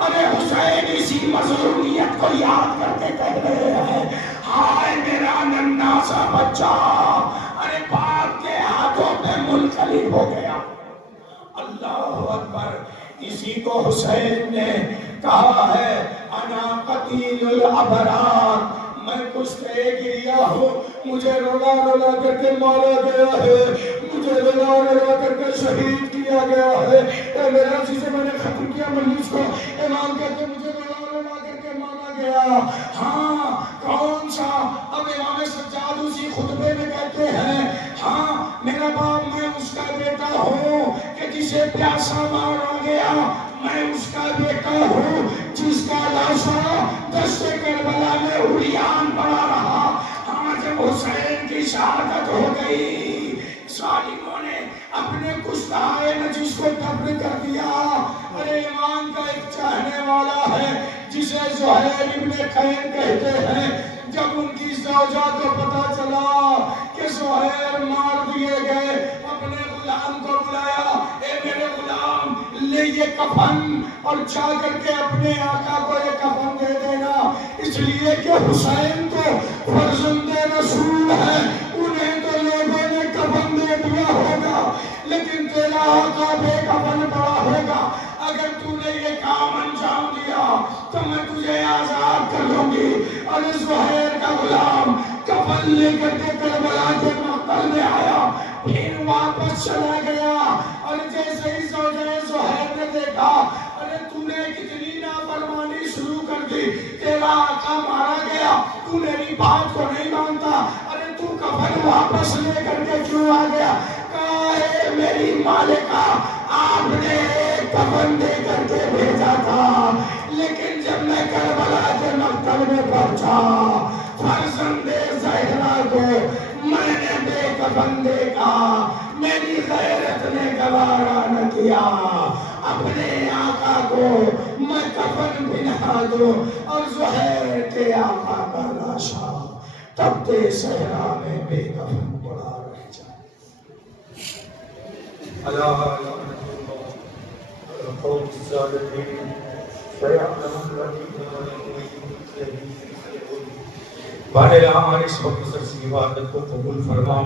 ارے حسین اسی مظلومیت کو یاد کرتے کہہ رہے ہیں ہائے میرا ننھا سا بچہ ارے باپ کے ہاتھوں پہ منقلب ہو گیا، اللہ اکبر۔ اسی کو حسین نے کہا ہے انا قتیل الابرار، میں کشتے گریا ہوں، مجھے رولا رولا کر کے مارا گیا ہے، مجھے رولا رولا کر کے شہید کیا گیا ہے۔ اے میرا چیزیں میں نے ختم کیا مجلس کو، امام کہتے مجھے رولا رولا کر کے مارا گیا۔ ہاں کون سا؟ اب امام سجاد اسی خطبے میں کہتے ہیں ہاں میرا باپ میں اس کا بیٹا ہوں کہ جسے پیاسا مارا گیا، میں اس کا بیٹا ہوں جس کا لاشا دشت کربلا میں عریان پڑا رہا۔ ہاں جب حسین کی شہادت ہو گئی ظالموں نے اپنے کشتہ نجس کو دفن کر دیا۔ ارے امام کا ایک چاہنے والا ہے جسے زہیر ابن خیر کہتے ہیں، جب ان کی زوجہ کو پتا چلا کہ زہیر مار دیے گئے، اپنے غلام کو بلایا، اے میرے غلام لے یہ کفن اور جا کر کے اپنے آقا کو یہ کفن دے دینا، اس لیے کہ حسین تو فرزند رسول ہے، انہیں تو لوگوں نے کفن دے دیا ہوگا لیکن تیرا آقا بے کفن پڑا ہوگا، اگر تو نے یہ کام انجام دیا تو میں تجھے آزاد کر دوں گی۔ اور زہیر کا غلام کفن لے کر کے کربلا کے مقتل میں آیا، پھر واپس چلا گیا، اور جیسے ہی زوجہ زہیر نے دیکھا ارے تو نے کتنی نافرمانی شروع کر دی، تیرا آقا مارا گیا، تو میری بات کو نہیں مانتا، ارے تو کفن واپس لے کر کے کیوں آ گیا؟ کہا ہے میری مالکہ آپ نے ایک کفن دے کر کے بھیجا تھا، لیکن جب میں کربلا کے مقتل میں پہنچا فرزند زہرا کو میں نے بے کفن دیکھا، میری غیرت نے گوارا نہ کیا اپنے آقا کو میں کفن پہنا دوں، اور زہیر کے آقا کا لاشا تپتے صحرا میں بے کفن پڑا رہ جائے۔ اللہ قوم الظالمین فیعلم الذین بارے ہماری اس مختصر سی عبادت کو قبول فرما۔